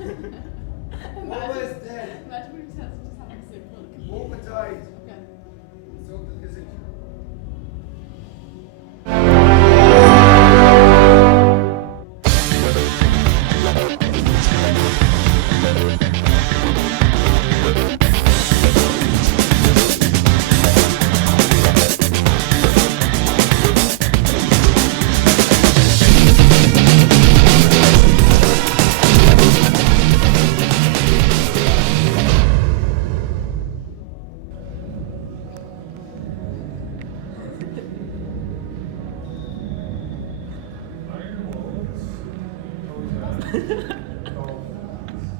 What was that? Imagine we just had like a simple. Open tight. Okay. So is it?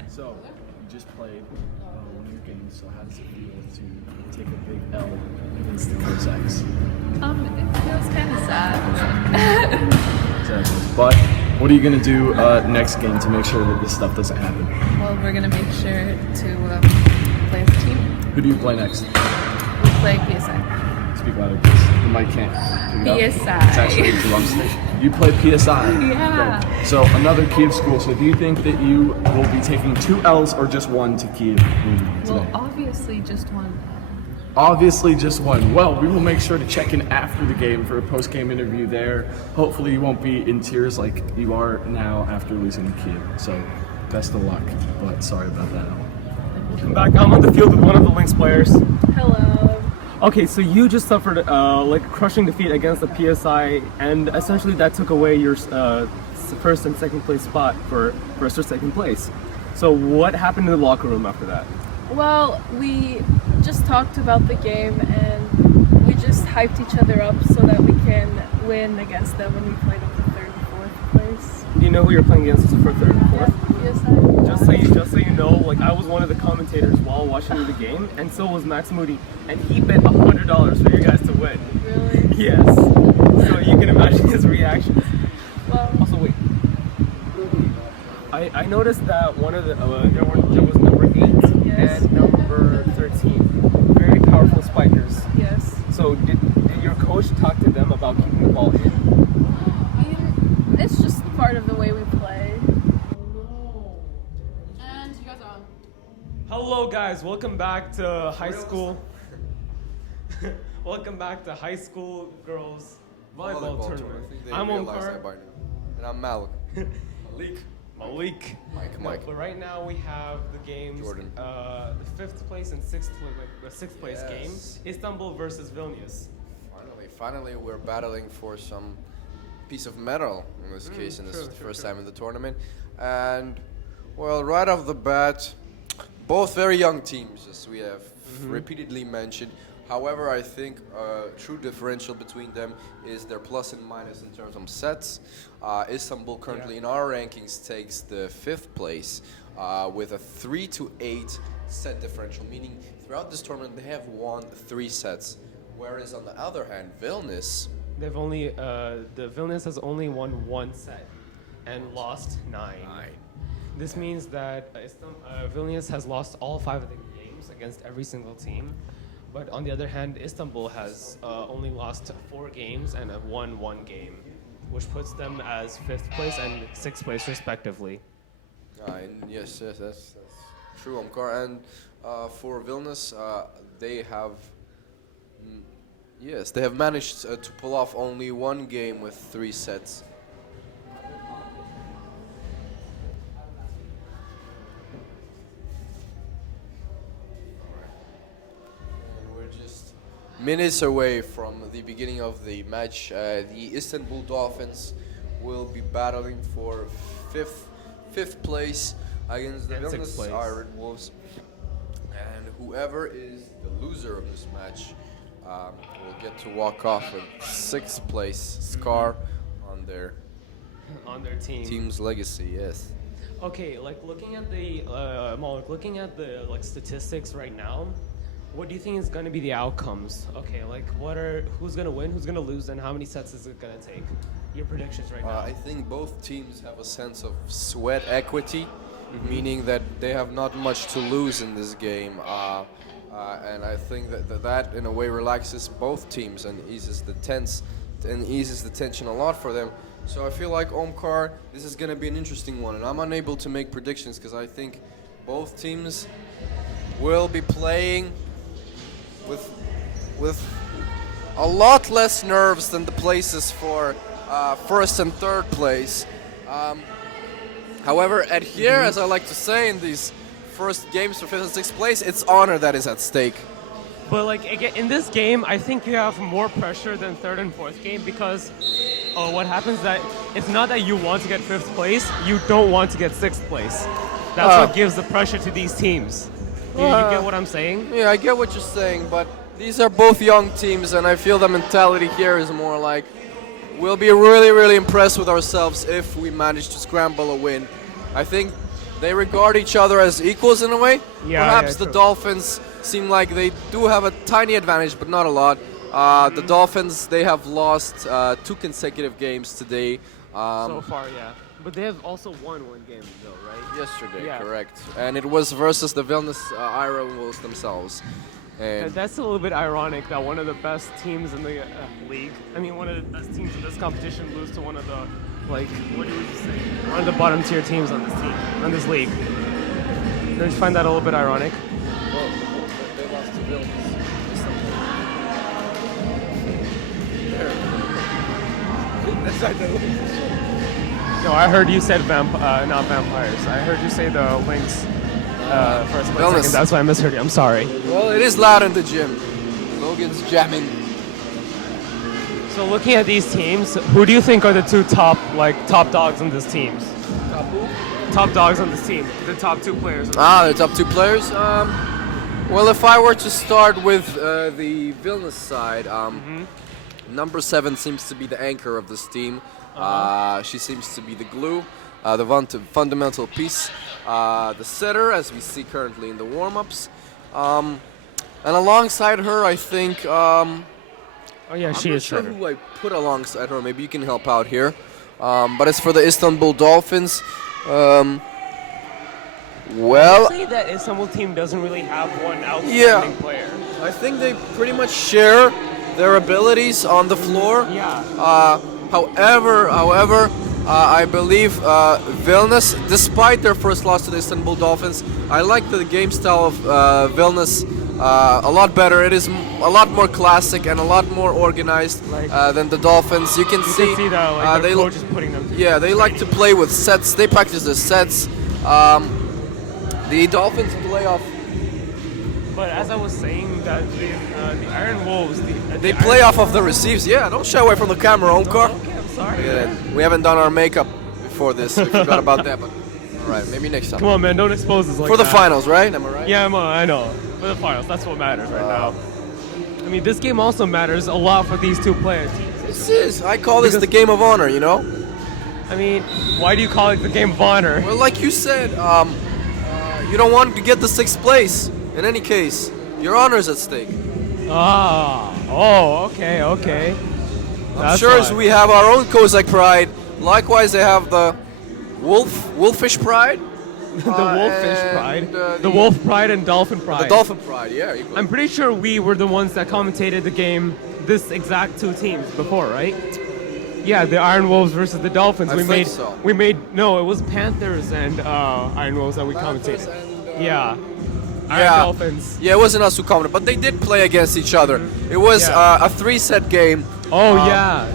So, you just played one of your games, so how does it feel to take a big L against the Cossacks? It feels kind of sad. Exactly. But what are you going to do next game to make sure that this stuff doesn't happen? Well, we're gonna make sure to play as a team. Who do you play next? We play PSI. Speak louder, because the mic can't pick it up. PSI. It's actually a drumstick. You play PSI. Yeah. Great. So another Kiev school. So do you think that you will be taking 2 L's or just one to Kiev today? Well, obviously just one. Obviously just one. Well, we will make sure to check in after the game for a post-game interview there. Hopefully you won't be in tears like you are now after losing to Kiev. So best of luck, but sorry about that. Welcome back. I'm on the field with one of the Lynx players. Hello. Okay, so you just suffered like a crushing defeat against the PSI, and essentially that took away your first and second place spot for first or second place. So what happened in the locker room after that? Well, we just talked about the game and we just hyped each other up so that we can win against them when we played them for third and fourth place. Do you know who you're playing against for third and fourth? PSI. Just so you know, like I was one of the commentators while watching the game, and so was Max Moody, and he bet $100 for you guys to win. Really? Yes. So you can imagine his reaction. Well, Also, wait. I noticed that one of the there was number 8 Yes. and number 13, very powerful spikers. yes. So did your coach talk to them about keeping the ball in? I mean, it's just part of the way we play. And you guys are on. Hello, guys. Welcome back to high school. Welcome back to high school girls volleyball tournament. I'm Omkar. And I'm Malik. Malik. Mike. But right now we have the games, Jordan. the 5th place and 6th place Yes. game, Istanbul versus Vilnius. Finally, we're battling for some piece of metal in this case, and this is the first time in the tournament. And, well, right off the bat, both very young teams, as we have repeatedly mentioned. However, I think a true differential between them is their plus and minus in terms of sets. Istanbul currently in our rankings takes the 5th place with a 3-8 set differential, meaning throughout this tournament they have won 3 sets. Whereas on the other hand, Vilnius, They've only the Vilnius has only won 1 set and lost 9. This means that Vilnius has lost all 5 of the games against every single team. But on the other hand, Istanbul has only lost 4 games and have won 1 game, which puts them as 5th place and 6th place respectively. and yes, that's true, Omkar. And for Vilnius, they have they have managed to pull off only 1 game with 3 sets. And we're just minutes away from the beginning of the match. The Istanbul Dolphins will be battling for fifth place against the And 6th Vilnius place. Iron Wolves. And whoever is the loser of this match will get to walk off with 6th place scar on their team. team's legacy. Yes. Okay, like looking at the Malik, looking at the like statistics right now, what do you think is going to be the outcomes? Okay, like who's going to win, who's going to lose, and how many sets is it going to take? Your predictions right now. I think both teams have a sense of sweat equity, meaning that they have not much to lose in this game. And I think that in a way relaxes both teams and eases the tension a lot for them. So I feel like Omkar, this is going to be an interesting one, and I'm unable to make predictions because I think both teams will be playing with a lot less nerves than the places for first and third place. However, at here, as I like to say in these first games for fifth and sixth place, it's honor that is at stake. But like again, in this game, I think you have more pressure than third and fourth game because what happens is that it's not that you want to get fifth place, you don't want to get sixth place. That's what gives the pressure to these teams. You get what I'm saying? Yeah, I get what you're saying, but these are both young teams, and I feel the mentality here is more like we'll be really, really impressed with ourselves if we manage to scramble a win. I think they regard each other as equals in a way. Yeah, Perhaps yeah, the true. Dolphins seem like they do have a tiny advantage, but not a lot. The Dolphins, they have lost 2 consecutive games today. So far, yeah. But they have also won one game, though, right? Yesterday, Yeah. correct. And it was versus the Vilnius Iron Wolves themselves. And That's a little bit ironic that one of the best teams in the league, I mean, one of the best teams in this competition lose to one of the, like, what do you say? One of the bottom tier teams on this team, on this league. Don't you find that a little bit ironic? well, they lost to Vilnius. No, I heard you said not vampires. I heard you say the Lynx for a split Wellness. second. That's why I misheard you. I'm sorry. Well, it is loud in the gym. Logan's jamming. So looking at these teams, who do you think are the two top dogs on this team? Top dogs on this team. The top 2 players. The top 2 players. Well, if I were to start with the Vilnius side, number 7 seems to be the anchor of this team. She seems to be the glue, the fundamental piece, the setter, as we see currently in the warm-ups. And alongside her, I think. Oh yeah, she I'm not is sure setter. who I put alongside her. Maybe you can help out here. But as for the Istanbul Dolphins, well, Say that Istanbul team doesn't really have one outstanding Yeah. player. I think they pretty much share their abilities on the floor. Yeah. However, I believe Vilnius, despite their first loss to the Istanbul Dolphins, I like the game style of Vilnius a lot better. It is a lot more classic and a lot more organized than the Dolphins. You can You see, can see that like, they their coach is putting them through. yeah, they like to play with sets. They practice their sets. The Dolphins play off. But as I was saying, that the Iron Wolves, They play off of the receives. Yeah, don't shy away from the camera, Omkar. Okay, I'm sorry. Look at that. We haven't done our makeup before this. We forgot about that, but all right, maybe next time. Come on, man, don't expose us like For the that. finals, right? Am I right? Yeah, I know. For the finals, that's what matters right now. I mean, this game also matters a lot for these 2 players. This is. I call this the game of honor. You know. I mean, why do you call it the game of honor? Well, like you said, you don't want to get the 6th place. In any case, your honor is at stake. Okay. I'm sure as we have our own Cossack pride. Likewise, they have the wolfish pride. the wolfish and, pride, the the wolf pride and dolphin pride. The dolphin pride. Yeah. Equally. I'm pretty sure we were the ones that commentated the game, this exact 2 teams before, right? Yeah, the Iron Wolves versus the Dolphins. I think so. No, it was Panthers and Iron Wolves that we Panthers commentated. and, Yeah. Iron yeah. Dolphins. Yeah, it wasn't us who commented, but they did play against each other. It was Yeah. a 3-set game. Oh yeah.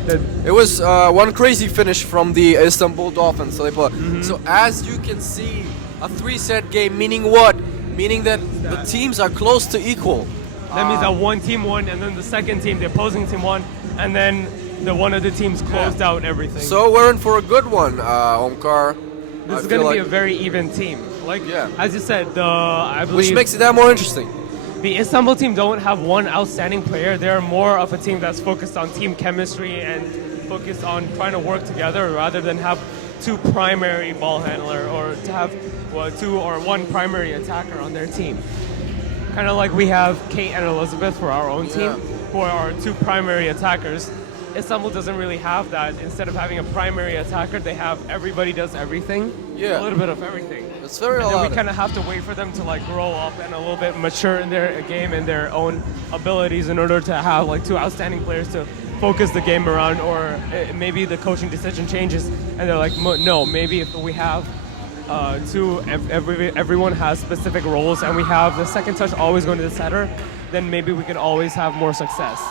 It was one crazy finish from the Istanbul Dolphins. So they put. So as you can see, a 3-set game, meaning what? Meaning that the teams are close to equal. That means that one team won, and then the second team, the opposing team won, and then the one of the teams closed out everything. So we're in for a good one, Omkar. this I is feel going to be like- a very even team. Like, Yeah. as you said, I believe which makes it that more interesting. the Istanbul team don't have one outstanding player. They're more of a team that's focused on team chemistry and focused on trying to work together rather than have 2 primary ball handler or to have 2 or 1 primary attacker on their team. Kind of like we have Kate and Elizabeth for our own team, who are our 2 primary attackers. Istanbul doesn't really have that. Instead of having a primary attacker, they have everybody does everything. Yeah. A little bit of everything. It's very And then we allowed. kind of have to wait for them to like grow up and a little bit mature in their game and their own abilities in order to have like 2 outstanding players to focus the game around, or maybe the coaching decision changes, and they're like, no, maybe if we have everyone has specific roles, and we have the second touch always going to the setter, then maybe we can always have more success.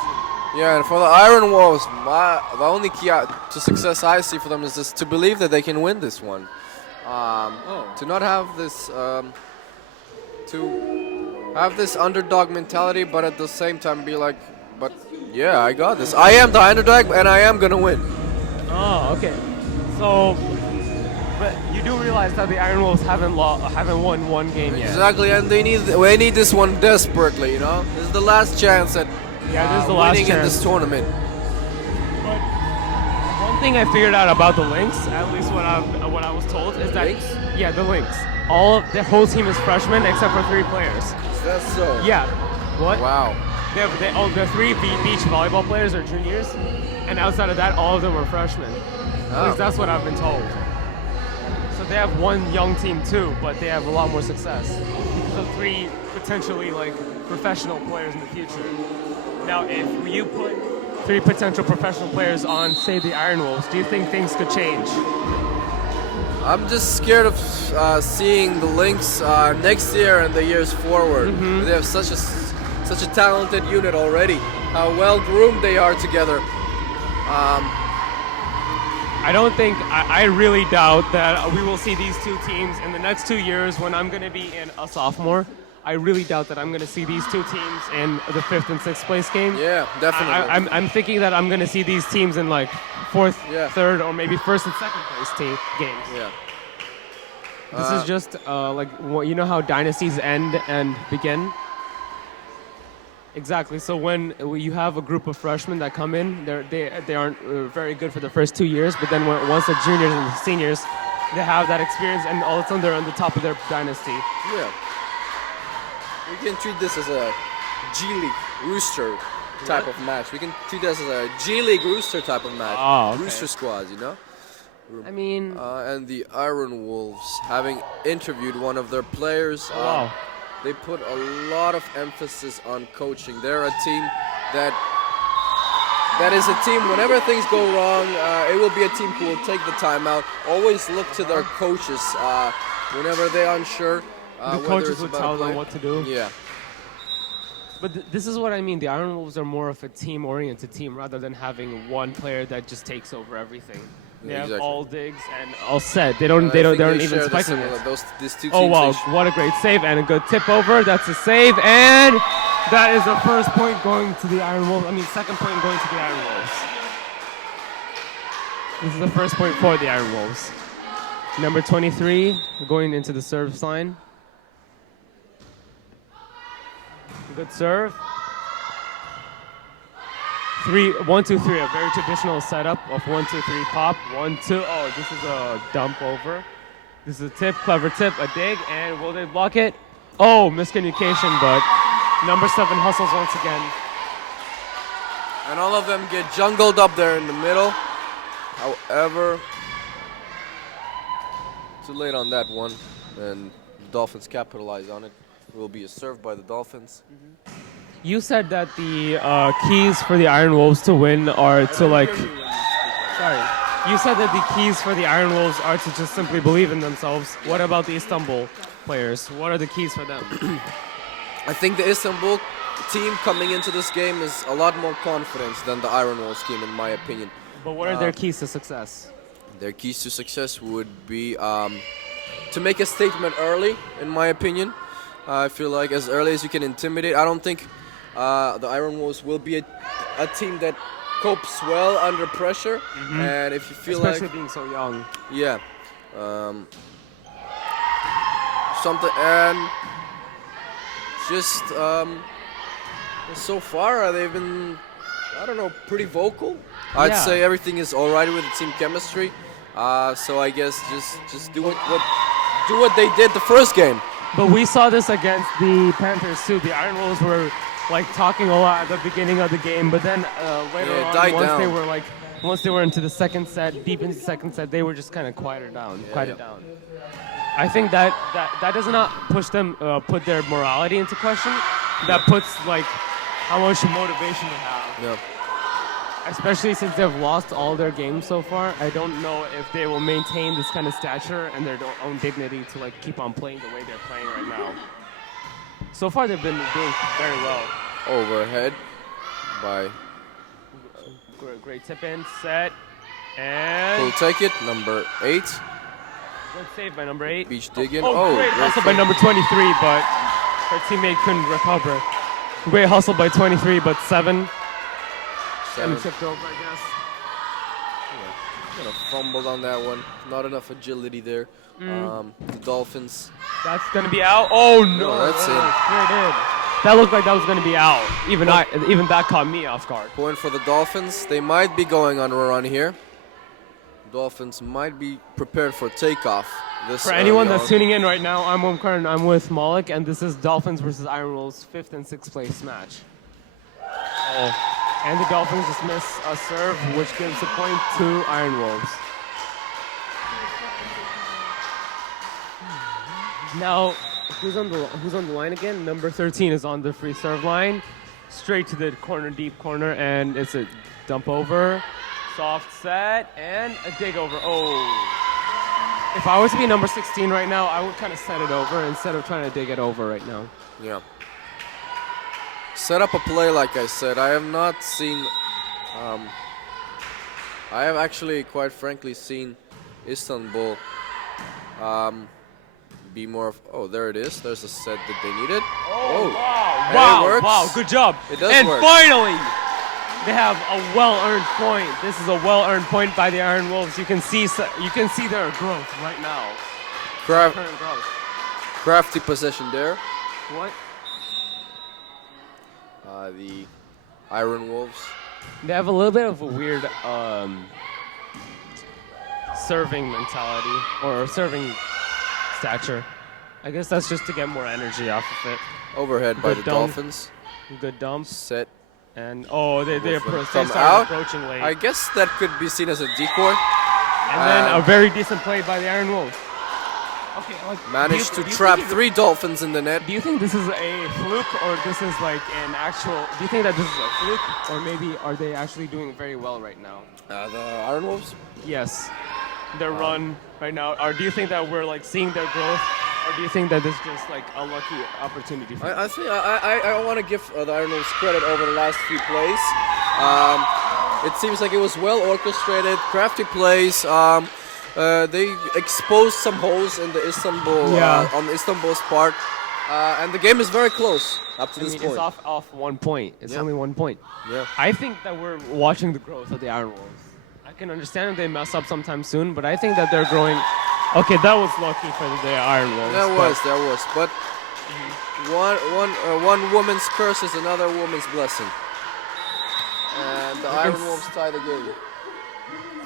Yeah, and for the Iron Wolves, the only key to success I see for them is just to believe that they can win this one. To not have this, to have this underdog mentality, but at the same time be like, but yeah, I got this. I am the underdog, and I am gonna win. Oh, okay. So, but you do realize that the Iron Wolves haven't won one game yet. Exactly, and they need this one desperately. You know, this is the last chance at this is the last winning chance in this tournament. But one thing I figured out about the Lynx, at least what I was told, is that the Lynx, the whole team is freshmen except for 3 players. Is that so? Yeah. What? Wow. The 3 beach volleyball players are juniors, and outside of that, all of them are freshmen. At least that's what I've been told. So they have one young team too, but they have a lot more success because of 3 potentially professional players in the future. Now, if you put 3 potential professional players on, say, the Iron Wolves, do you think things could change? I'm just scared of seeing the Lynx next year and the years forward. They have such a talented unit already. How well groomed they are together. I really doubt that we will see these 2 teams in the next 2 years when I'm going to be a sophomore. I really doubt that I'm going to see these 2 teams in the 5th and 6th place game. Yeah, definitely. I'm thinking that I'm going to see these teams in 4th, Yeah. 3rd, or maybe 1st and 2nd place games. Yeah. This is just you know how dynasties end and begin? Exactly. So when you have a group of freshmen that come in, they aren't very good for the first 2 years, but then once the juniors and the seniors, they have that experience, and all of a sudden they're on the top of their dynasty. Yeah. We can treat this as a G League Rooster type of match. We can treat this as a G League Rooster type of match. Oh, okay. Rooster squads, you know? I mean... and the Iron Wolves, having interviewed one of their players, wow. they put a lot of emphasis on coaching. They're a team that is a team, whenever things go wrong, it will be a team who will take the timeout, always look to their coaches whenever they're unsure. The coaches would tell them what to do. Yeah. But this is what I mean. The Iron Wolves are more of a team-oriented team rather than having one player that just takes over everything. They have all digs and all set. They don't even spike on it. These 2 teams. Oh wow! What a great save and a good tip over. That's a save, and that is the first point going to the Iron Wolves. I mean, second point going to the Iron Wolves. This is the first point for the Iron Wolves. Number 23 going into the service line. Good serve. 1, 2, 3. A very traditional setup of 1, 2, 3 pop. 1, 2. Oh, this is a dump over. This is a tip, clever tip, a dig, and will they block it? Oh, miscommunication, but number 7 hustles once again. And all of them get jungled up there in the middle. However, too late on that one, and the Dolphins capitalize on it. It will be a serve by the Dolphins. You said that the keys for the Iron Wolves to win are to Sorry. You said that the keys for the Iron Wolves are to just simply believe in themselves. What about the Istanbul players? What are the keys for them? I think the Istanbul team coming into this game is a lot more confidence than the Iron Wolves team, in my opinion. But what are their keys to success? Their keys to success would be to make a statement early, in my opinion. I feel like as early as you can intimidate. I don't think the Iron Wolves will be a team that copes well under pressure. And if you feel especially being so young. Yeah. Something, and just so far they've been, I don't know, pretty vocal. I'd say everything is all right with the team chemistry. So I guess just do what they did the first game. But we saw this against the Panthers too. The Iron Wolves were talking a lot at the beginning of the game, but then later on, once they were into the second set, deep into the second set, they were just kind of quieted down. I think that does not push them, put their morality into question. That puts how much motivation they have. Yeah. Especially since they've lost all their games so far, I don't know if they will maintain this kind of stature and their own dignity to like keep on playing the way they're playing right now. So far, they've been doing very well. Overhead by. Great tip in, set, and We'll take it. Number 8. good save by number 8. Beach digging. Great hustle by number 23, but her teammate couldn't recover. Great hustle by 23, but 7. 7 tipped over, I guess. Kind of fumbled on that one. Not enough agility there. The Dolphins. That's gonna be out. Oh no! No, that's it. Sure did. That looked like that was gonna be out. Even that caught me off guard. Point for the Dolphins. They might be going on a run here. Dolphins might be prepared for takeoff. For anyone that's tuning in right now, I'm Omkar and I'm with Malik, and this is Dolphins versus Iron Wolves 5th and 6th place match. Oh. And the Dolphins just miss a serve, which gives a point to Iron Wolves. Now, who's on the line again? Number 13 is on the free serve line, straight to the corner, deep corner, and it's a dump over, soft set, and a dig over. Oh! If I were to be number 16 right now, I would kind of set it over instead of trying to dig it over right now. Yeah. Set up a play, like I said. I have not seen. I have actually, quite frankly, seen Istanbul be more of. Oh, there it is. There's a set that they needed. Oh, wow! And Wow! it works. Wow! Good job. It does and work. finally, they have a well-earned point. This is a well-earned point by the Iron Wolves. You can see their growth right now. Current growth. Crafty possession there. What? The Iron Wolves. They have a little bit of a weird serving mentality or serving stature. I guess that's just to get more energy off of it. Overhead by the Good dump. Dolphins. Good dump. Set. And they From started out. approaching late. I guess that could be seen as a decoy. And then a very decent play by the Iron Wolves. Okay, Managed to trap 3 Dolphins in the net. Do you think this is a fluke or this is like an actual? Do you think that this is a fluke or maybe are they actually doing very well right now? The Iron Wolves? Yes, their run right now. Or do you think that we're like seeing their growth, or do you think that this is just like a lucky opportunity for them? I think I want to give the Iron Wolves credit over the last few plays. It seems like it was well orchestrated, crafty plays. They exposed some holes in the Istanbul on Istanbul's part, and the game is very close up to this point. It's off 1 point. It's only 1 point. Yeah. I think that we're watching the growth of the Iron Wolves. I can understand if they mess up sometime soon, but I think that they're growing. Okay, that was lucky for the Iron Wolves. That was. But one woman's curse is another woman's blessing, and the Iron Wolves tie the game.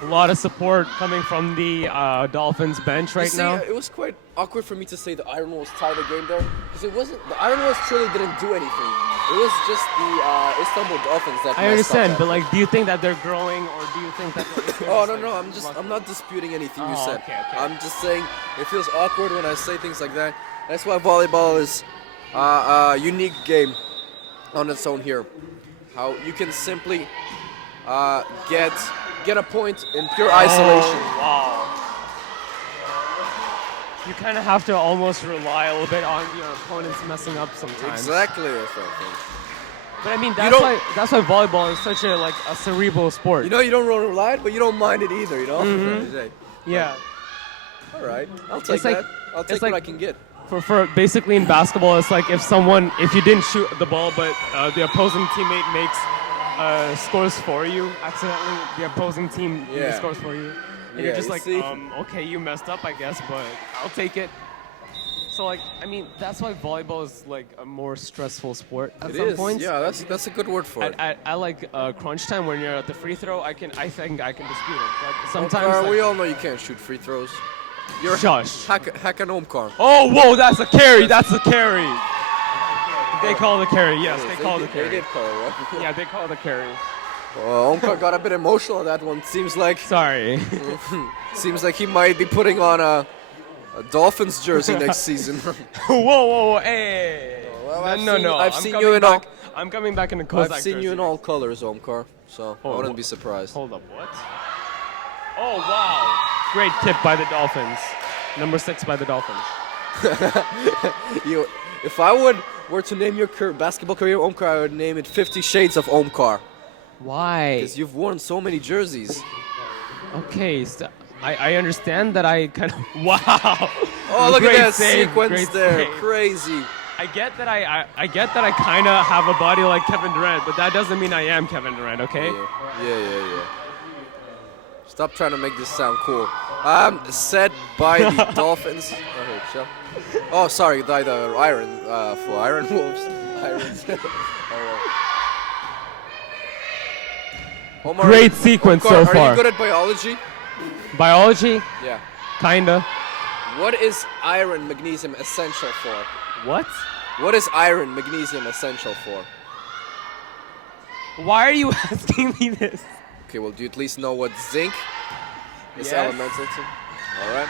A lot of support coming from the Dolphins bench right now. It was quite awkward for me to say the Iron Wolves tie the game there, because it wasn't. The Iron Wolves truly didn't do anything. It was just the Istanbul Dolphins that. I understand, but like, do you think that they're growing, or do you think that? Oh no! I'm not disputing anything you said. Okay. I'm just saying it feels awkward when I say things like that. That's why volleyball is a unique game on its own here. How you can simply get a point in pure isolation. Wow. You kind of have to almost rely a little bit on your opponents messing up sometimes. Exactly, that's what I think. But I mean, that's why volleyball is such a cerebral sport. You know, you don't rely it, but you don't mind it either. You know. Mm-hmm. Yeah. All right, I'll take that. I'll take what I can get. For basically in basketball, it's like if you didn't shoot the ball, but the opposing teammate makes scores for you accidentally. The opposing team scores for you, and you're just like, okay, you messed up, I guess, but I'll take it. So like, I mean, that's why volleyball is like a more stressful sport at some points. Yeah, that's a good word for it. I like crunch time when you're at the free throw. I think I can dispute it, but sometimes we all know you can't shoot free throws. You're shush. Hack an Omkar. Oh, whoa, that's a carry. That's a carry. They call the carry. Yes, they call the carry. They did call it, right? Yeah, they call the carry. Omkar got a bit emotional on that one. Seems like he might be putting on a Dolphins jersey next season. Whoa, hey. Well, no. I've seen you in all. I'm coming back in the Kozak I've seen you in all colors, Omkar. So Oh, I wouldn't be surprised. Hold up, what? Oh, wow. Great tip by the Dolphins. Number 6 by the Dolphins. If I were to name your basketball career Omkar, I would name it 50 Shades of Omkar. Why? Because you've worn so many jerseys. Okay, so I understand that I kind of... Wow! Oh, look Great at that save, sequence great there. save. Crazy. I get that I kind of have a body like Kevin Durant, but that doesn't mean I am Kevin Durant, okay? Yeah. Stop trying to make this sound cool. Set by the Dolphins. Oh, sorry, by the Iron Wolves. Irons. Omar, Great sequence Omkar, so Are far. you good at biology? Biology? Yeah. Kinda. What is iron magnesium essential for? What? What is iron magnesium essential for? Why are you asking me this? Okay, well, do you at least know what zinc is Yes. elemental to? All right.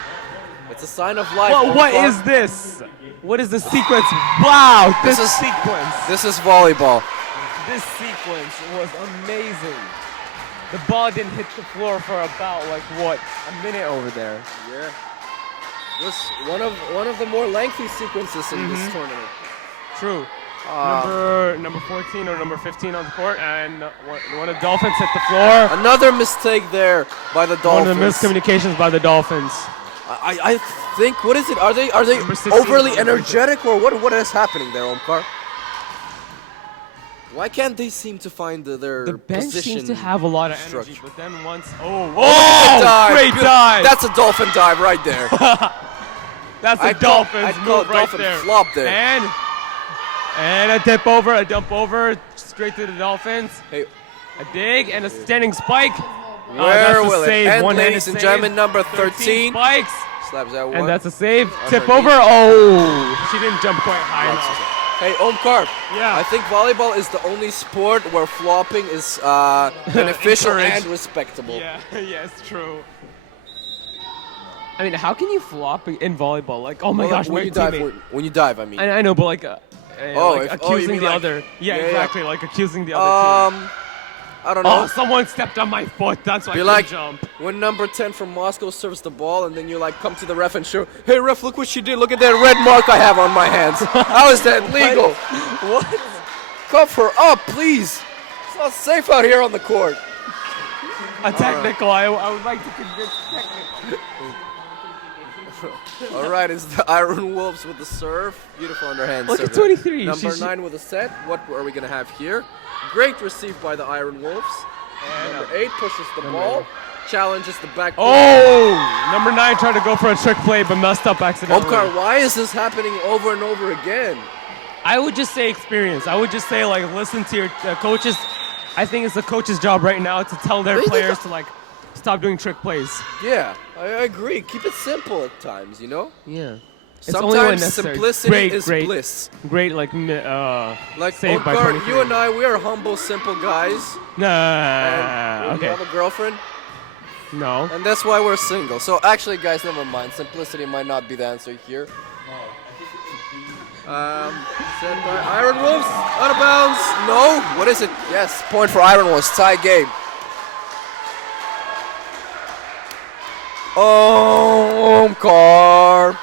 It's a sign of life. Well, what Omkar. is this? What is the sequence? Wow, this This is- sequence. This is volleyball. This sequence was amazing. The ball didn't hit the floor for about a minute over there. Yeah. It was one of the more lengthy sequences in this tournament. True. Number 14 or number 15 on the court, and one of the Dolphins hit the floor. Another mistake there by the Dolphins. One of the miscommunications by the Dolphins. I think, what is it? Are they Number 16 overly is number energetic, or what is happening there, Omkar? Why can't they seem to find their The bench position seems to have a lot of energy, structure? but then once Dive. great dive! That's a Dolphin dive right there. That's a I'd call Dolphins it move right Dolphin there. flop there. And a dump over, straight to the Dolphins. Hey, A dig and a standing spike. where that's a will it save, end, one-handed ladies and save. gentlemen? Number 13. spikes. Slabs that one. And that's a save. Tip Underneath. over. Oh, she didn't jump quite high enough. Hey, Omkar. Yeah. I think volleyball is the only sport where flopping is beneficial and Encouraged. respectable. Yeah, yeah, it's true. I mean, how can you flop in volleyball? Like, oh my Well, gosh, when my you dive, teammate. when you dive, I mean. I know, but like, Oh, like if- oh, you accusing mean the like- other. Yeah, yeah, yeah. exactly. Like accusing the other team. I don't know. Oh, someone stepped on my foot. That's why I Be couldn't like jump. when number 10 from Moscow serves the ball, and then you like come to the ref and show, hey ref, look what she did. Look at that red mark I have on my hands. How is that legal? What? Cover up, please. It's not safe out here on the court. A technical. I would like to convince technical. All right, it's the Iron Wolves with the serve. Beautiful underhand Look serve. at 23. Number She's- 9 with a set. What are we gonna have here? Great receive by the Iron Wolves. Number 8 pushes the ball, challenges the back. Oh, number 9 tried to go for a trick play but messed up accidentally. Omkar, why is this happening over and over again? I would just say experience. I would just say like listen to your coaches. I think it's the coach's job right now to tell their They did players the- to like stop doing trick plays. Yeah, I agree. Keep it simple at times, you know? Yeah. Sometimes simplicity is bliss. Great, like Like, saved by Omkar, 23. you and I, we are humble, simple guys. Nah, And okay. You have a girlfriend, No. and that's why we're single. So actually, guys, never mind. Simplicity might not be the answer here. Set by Iron Wolves, out of bounds. No, what is it? Yes, point for Iron Wolves. Tie game. Omkar.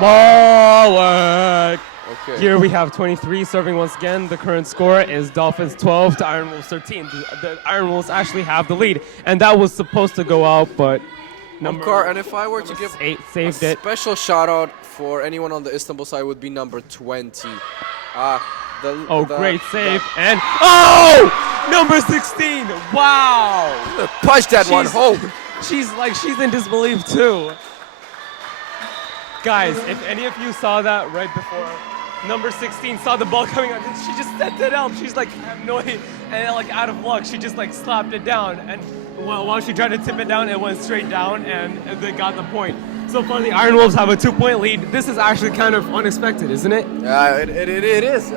Ball work. Okay. Here we have 23 serving once again. The current score is Dolphins 12 to Iron Wolves 13. The Iron Wolves actually have the lead, and that was supposed to go out, but Omkar, and if I were to give 8 a saved it. special shout out for anyone on the Istanbul side would be number 20. Great save, and number 16. Wow. Punch that one She's- home. She's in disbelief too. Guys, if any of you saw that right before, number 16 saw the ball coming out, she just set it up. She's like, I have no idea, and like out of luck, she just like slapped it down, and while she tried to tip it down, it went straight down, and they got the point. So far, the Iron Wolves have a 2-point lead. This is actually kind of unexpected, isn't it? Yeah, it is.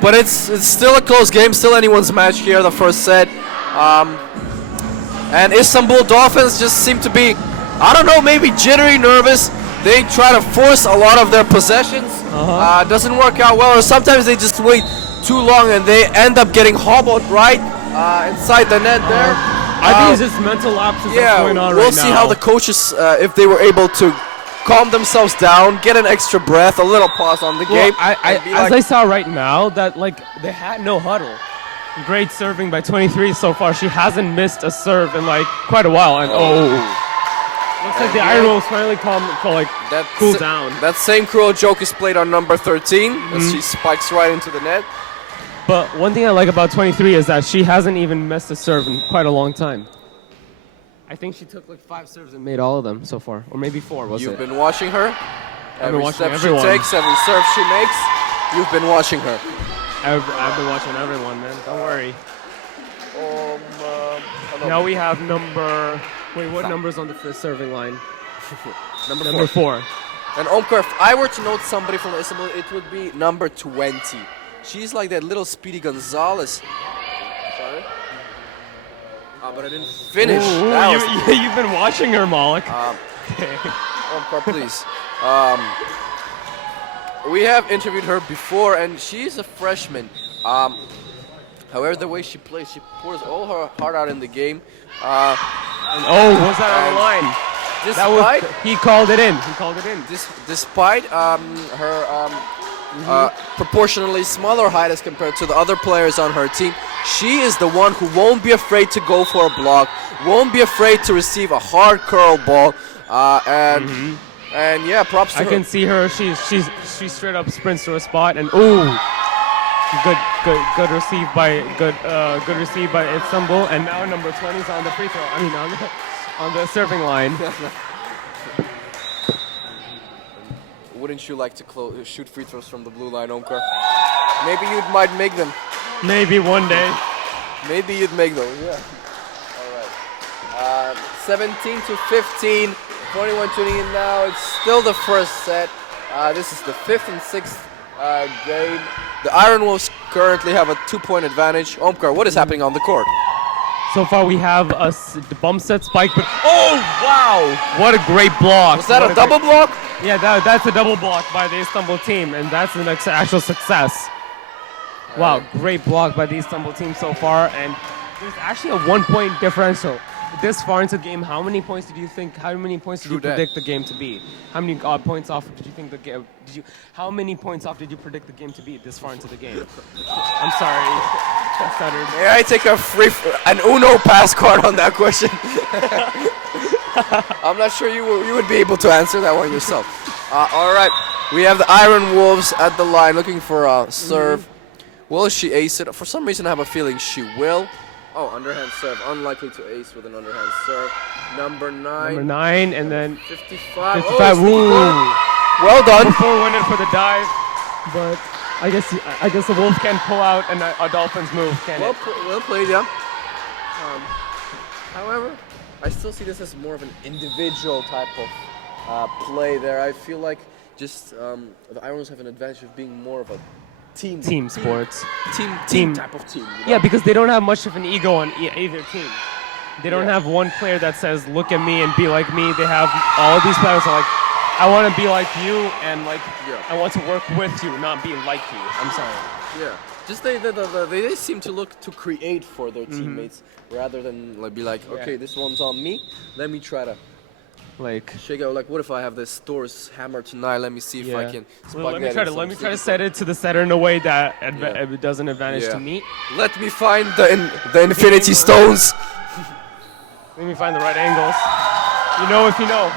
But it's still a close game, still anyone's match here, the first set. And Istanbul Dolphins just seem to be, I don't know, maybe jittery, nervous. They try to force a lot of their possessions. Doesn't work out well, or sometimes they just wait too long, and they end up getting hobbled right inside the net there. I think it's just mental lapses that's going on we'll right now. see how the coaches, if they were able to calm themselves down, get an extra breath, a little pause on the game. As I saw right now, that like they had no huddle. Great serving by 23 so far. She hasn't missed a serve in like quite a while, and looks like the Iron Wolves finally cool down. That same cruel joke is played on number 13 as she spikes right into the net. But one thing I like about 23 is that she hasn't even missed a serve in quite a long time. I think she took like 5 serves and made all of them so far, or maybe 4. You've been watching her. I've been Every watching step everyone. she takes, every serve she makes, you've been watching her. I've been watching everyone, man. Don't worry. Now we have number. Wait, what number's on the first serving line? Number 4. And Omkar, if I were to note somebody from Istanbul, it would be number 20. She's like that little Speedy Gonzalez. Sorry? But I didn't finish. You've been watching her, Malik. Omkar, please. We have interviewed her before, and she's a freshman. However, the way she plays, she pours all her heart out in the game. Was that on the line? Despite He called it in. despite her proportionally smaller height as compared to the other players on her team, she is the one who won't be afraid to go for a block, won't be afraid to receive a hard curl ball, and yeah, props to her. I can see her. She straight up sprints to a spot and good receive by Istanbul, and now number 20 is on the free throw. I mean on the serving line. Wouldn't you like to shoot free throws from the blue line, Omkar? Maybe you might make them. Maybe one day. Maybe you'd make those. Yeah. All right. 17 to 15. 21-20 now. It's still the first set. This is the 5th and 6th game. The Iron Wolves currently have a 2-point advantage. Omkar, what is happening on the court? So far we have the bump set spike, but wow! What a great block! Was that a double block? Yeah, that's a double block by the Istanbul team, and that's an actual success. Wow, great block by the Istanbul team so far, and there's actually a 1-point differential. This far into the game, how many points did you predict the game to be? How many points off did you think the game? How many points off did you predict the game to be this far into the game? I'm sorry, I stuttered. May I take an Uno pass card on that question? I'm not sure you would be able to answer that one yourself. All right, we have the Iron Wolves at the line looking for a serve. Will she ace it? For some reason, I have a feeling she will. Oh, underhand serve. Unlikely to ace with an underhand serve. Number 9, and then 55. 55. Well done. Before winning for the dive, but I guess the Wolves can pull out a Dolphins move, can it? Well played, yeah. However, I still see this as more of an individual type of play there. I feel like just the Irons have an advantage of being more of a team sports. Team type of team. You know? Yeah, because they don't have much of an ego on either team. They don't have one player that says, look at me and be like me. They have all of these players are like, I want to be like you, and like I want to work with you, not be like you. I'm sorry. Yeah. Just they seem to look to create for their teammates rather than like be like, okay, this one's on me. Let me try to shake out. Like, what if I have this Thor's hammer tonight? Let me see if I can. Let me try to set it to the setter in a way that it doesn't advantage to me. Let me find the Infinity Stones. Let me find the right angles. You know if you know.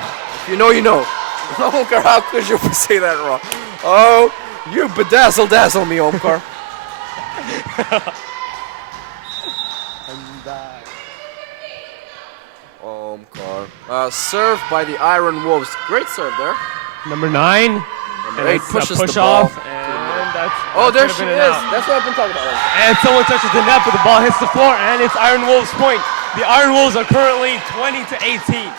If you know, you know. Omkar, how could you say that wrong? Oh, you dazzle me, Omkar. Omkar. Serve by the Iron Wolves. Great serve there. Number 9. Number 8 pushes push the ball. off, and that's there she is. That's what I've been talking about. And someone touches the net, but the ball hits the floor, and it's Iron Wolves' point. The Iron Wolves are currently 20 to 18.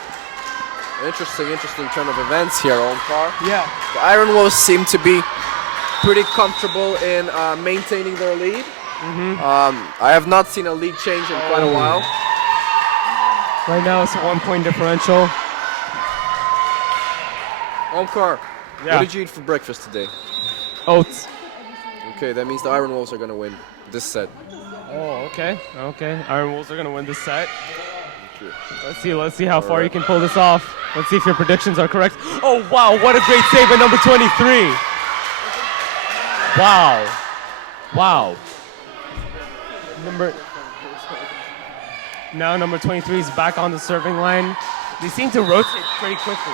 Interesting turn of events here, Omkar. Yeah. The Iron Wolves seem to be pretty comfortable in maintaining their lead. I have not seen a lead change in quite a while. Right now it's a 1-point differential. Omkar, what did you eat for breakfast today? Oats. Okay, that means the Iron Wolves are gonna win this set. Oh, okay. Okay. Iron Wolves are going to win this set. Let's see how far you can pull this off. Let's see if your predictions are correct. Oh, wow. What a great save at number 23. Wow. Wow. Now number 23 is back on the serving line. They seem to rotate pretty quickly.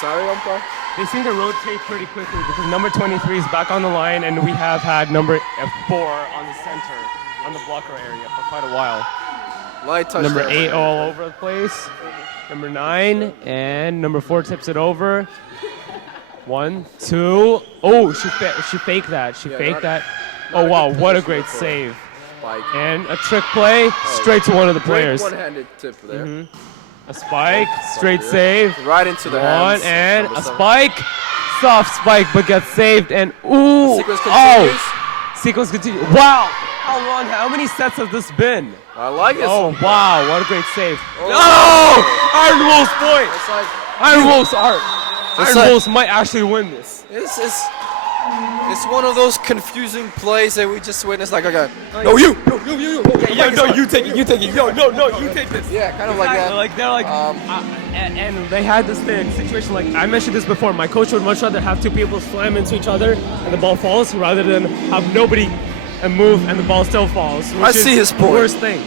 Sorry, umpire? They seem to rotate pretty quickly because number 23 is back on the line, and we have had number 4 on the center, on the blocker area for quite a while. Light touch. Number there. 8 all over the place. Number 9, and number 4 tips it over. 1, 2. Oh, she faked that. She faked that. Oh, wow, what a great save. Spike. And a trick play straight to one of the Great players. one-handed tip there. A spike, straight save. Right into the One hands. and Number a 7. spike. Soft spike, but gets saved. And ooh, Sequence continues. sequence continues. Wow, how many sets has this been? I like it. Oh, wow, what a great save. Oh. Oh, Iron Wolves point. It's like, Iron Wolves It's like- Wolves might actually win this. it's one of those confusing plays that we just witnessed. Like, okay, no, you. Yeah, no, you take it. No, you take this. Yeah, kind of like that. They're like, and they had this situation. Like I mentioned this before, my coach would much rather have two people slam into each other and the ball falls, rather than have nobody and move and the ball still falls. Which I is see his the point. worst thing.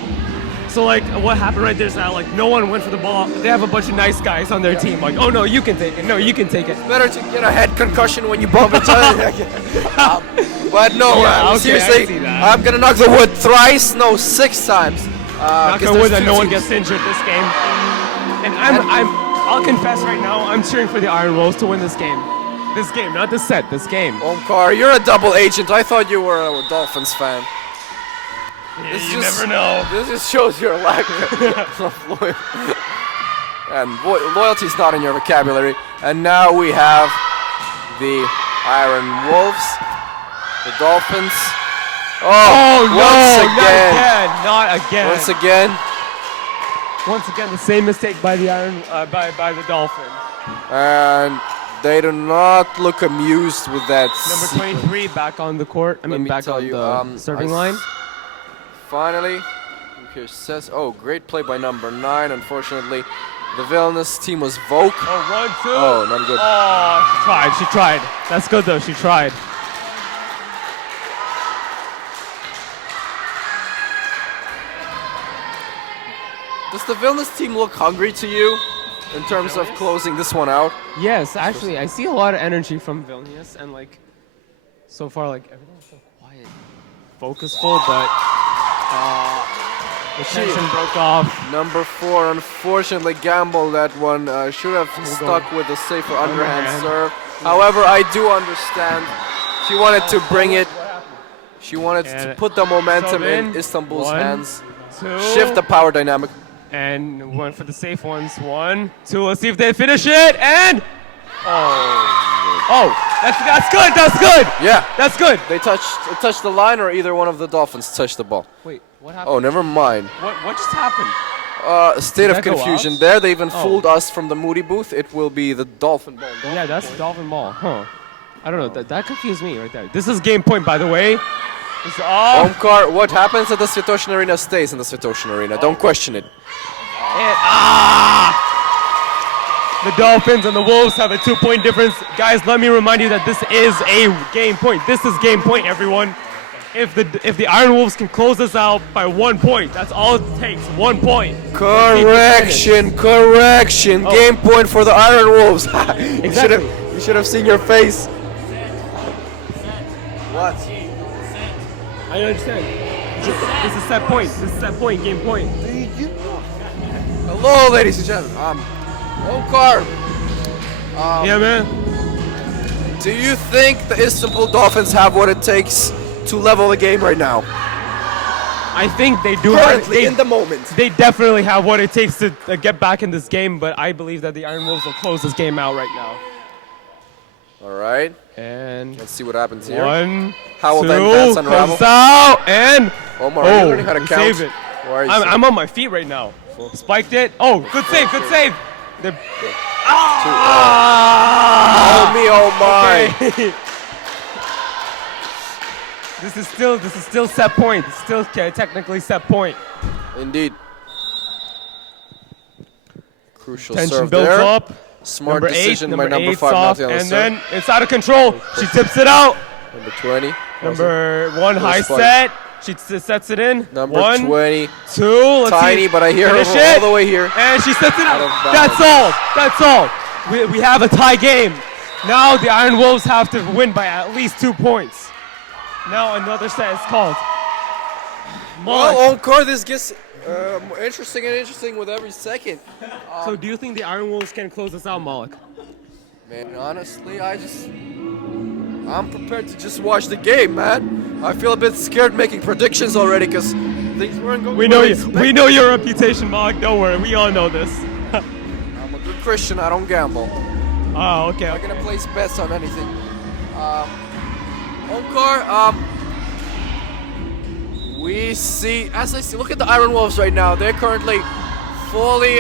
So like, what happened right there is that like no one went for the ball. They have a bunch of nice guys on their team. Like, oh no, you can take it. No, you can take it. Better to get a head concussion when you bump into other. But no, Yeah, okay, I seriously, see that. I'm gonna knock the wood thrice, no, 6 times. Knock 'cause on wood there's that two no one teams. gets injured this game. And I'll confess right now, I'm cheering for the Iron Wolves to win this game. This game, not this set. This game. Omkar, you're a double agent. I thought you were a Dolphins fan. This you just- never know. This just shows your lack of loyalty. And loyalty is not in your vocabulary. And now we have the Iron Wolves, the Dolphins. Oh no! once again. Not again! Once again, the same mistake by the by the Dolphins. and they do not look amused with that. Number 23 back on the court. Let me back tell on you, the serving line. Finally, here says, oh, great play by number 9. Unfortunately, the villainous team was Vogue. Oh, 1, 2. Oh, not good. Oh, she tried. That's good though. She tried. Does the villainous team look hungry to you in terms of closing this one out? Yes, actually, I see a lot of energy from Vilnius, and like, so far, like everything's so quiet, focusful, but the tension broke off. Number 4 unfortunately gambled that one. Should have stuck with a safer underhand serve. However, I do understand. She wanted to bring it. She wanted to put the momentum in Istanbul's hands. 2. Shift the power dynamic. And went for the safe ones. 1, 2. Let's see if they finish it. And that's good. That's good. Yeah. That's good. They touched the line, or either one of the Dolphins touched the ball. Wait, what happened? Oh, never mind. What just happened? A state Did of that go confusion out? there. They even fooled us from the Moody booth. It will be the Dolphin ball. Yeah, that's Dolphin ball. Huh. I don't know. That confused me right there. This is game point, by the way. It's Omkar, what happens at the Svetoshin Arena stays in the Svetoshin Arena. Don't question it. The Dolphins and the Wolves have a 2-point difference. Guys, let me remind you that this is a game point. This is game point, everyone. If the Iron Wolves can close this out by 1 point, that's all it takes. 1 point. Correction. Game point for the Iron Wolves. Exactly. You should have seen your face. What? I understand. This is set point. This is set point. Game point. Hello, ladies and gentlemen. Omkar. Yeah, man. Do you think the Istanbul Dolphins have what it takes to level the game right now? I think they do. Currently, in the moment. They definitely have what it takes to get back in this game, but I believe that the Iron Wolves will close this game out right now. All right. And Let's see what happens here. 1, How will 2, the advance unravel? comes out, and Omar, are you learning how to we count? save it. Why are you I'm on my feet right now. Spiked it. Oh, good save, good save. Oh me, oh my. Okay. This is still set point. It's still technically set point. Indeed. Crucial Tension serve builds there. up. Smart Number decision 8, by number number 8 5, soft, Matthew on the and serve. then it's out of control. She tips it out. Number 20. Number 1 high First point. set. She sets it in. Number 1, 20. 2. Let's Tiny, see. but I hear her Finish all it. the way here. And she sets it Out out. of That's bounds. all. That's all. We have a tie game. Now the Iron Wolves have to win by at least 2 points. Now another set is called. Well, encore, this gets more interesting with every second. So do you think the Iron Wolves can close us out, Malik? Man, honestly, I'm prepared to just watch the game, man. I feel a bit scared making predictions already because things weren't going We know well. you. We know your reputation, Malik. Don't worry. We all know this. I'm a good Christian. I don't gamble. Oh, okay. I'm not gonna place bets on anything. Encore, we see, as I see, look at the Iron Wolves right now. They're currently fully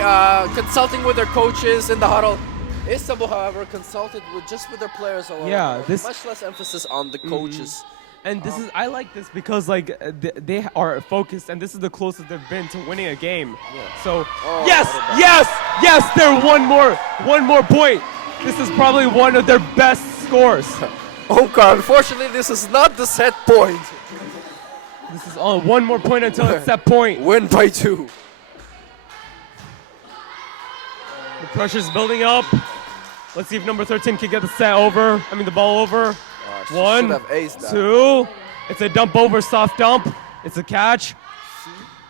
consulting with their coaches in the huddle. Istanbul, however, consulted with their players alone. Yeah, this- much less emphasis on the coaches. And this is, I like this because like they are focused, and this is the closest they've been to winning a game. So Oh, yes, what about- yes, they're one more point. This is probably one of their best scores. Encore, unfortunately, this is not the set point. This is all one more point until it's that point. Win by 2. The pressure's building up. Let's see if number 13 can get the set over. I mean the ball over. She 1, should have aced that. 2. It's a dump over, soft dump. It's a catch.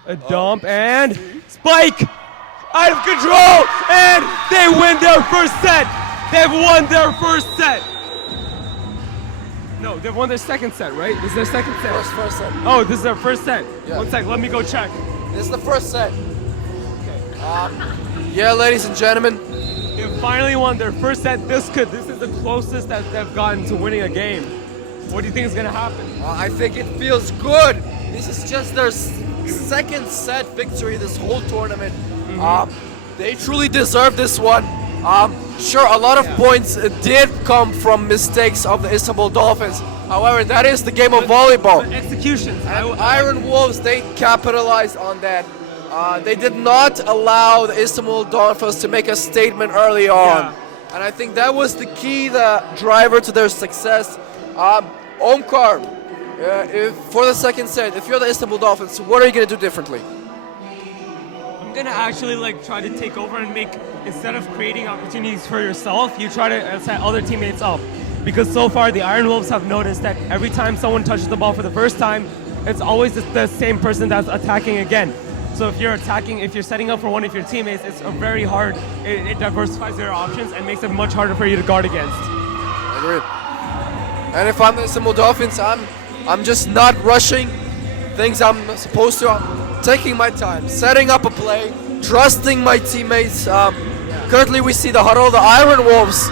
A dump and spike. Out of control, and they win their first set. They've won their first set. No, they've won their second set, right? This is their second set. First set. Oh, this is their first set. Yeah. 1 sec, let me go check. This is the first set. Yeah, ladies and gentlemen. They finally won their first set. This is the closest that they've gotten to winning a game. What do you think is gonna happen? I think it feels good. This is just their second set victory this whole tournament. They truly deserve this one. Sure, a lot of points did come from mistakes of the Istanbul Dolphins. However, that is the game of volleyball. But executions. Iron Wolves, they capitalized on that. They did not allow the Istanbul Dolphins to make a statement early on. Yeah. And I think that was the key, the driver to their success. Omkar, for the second set, if you're the Istanbul Dolphins, what are you going to do differently? I'm gonna actually like try to take over and make, instead of creating opportunities for yourself, you try to set other teammates up. Because so far the Iron Wolves have noticed that every time someone touches the ball for the first time, it's always the same person that's attacking again. So if you're setting up for one of your teammates, it's very hard. It diversifies your options and makes it much harder for you to guard against. Agreed. And if I'm the Istanbul Dolphins, I'm just not rushing things I'm supposed to. I'm taking my time, setting up a play, trusting my teammates. Currently, we see the huddle, the Iron Wolves,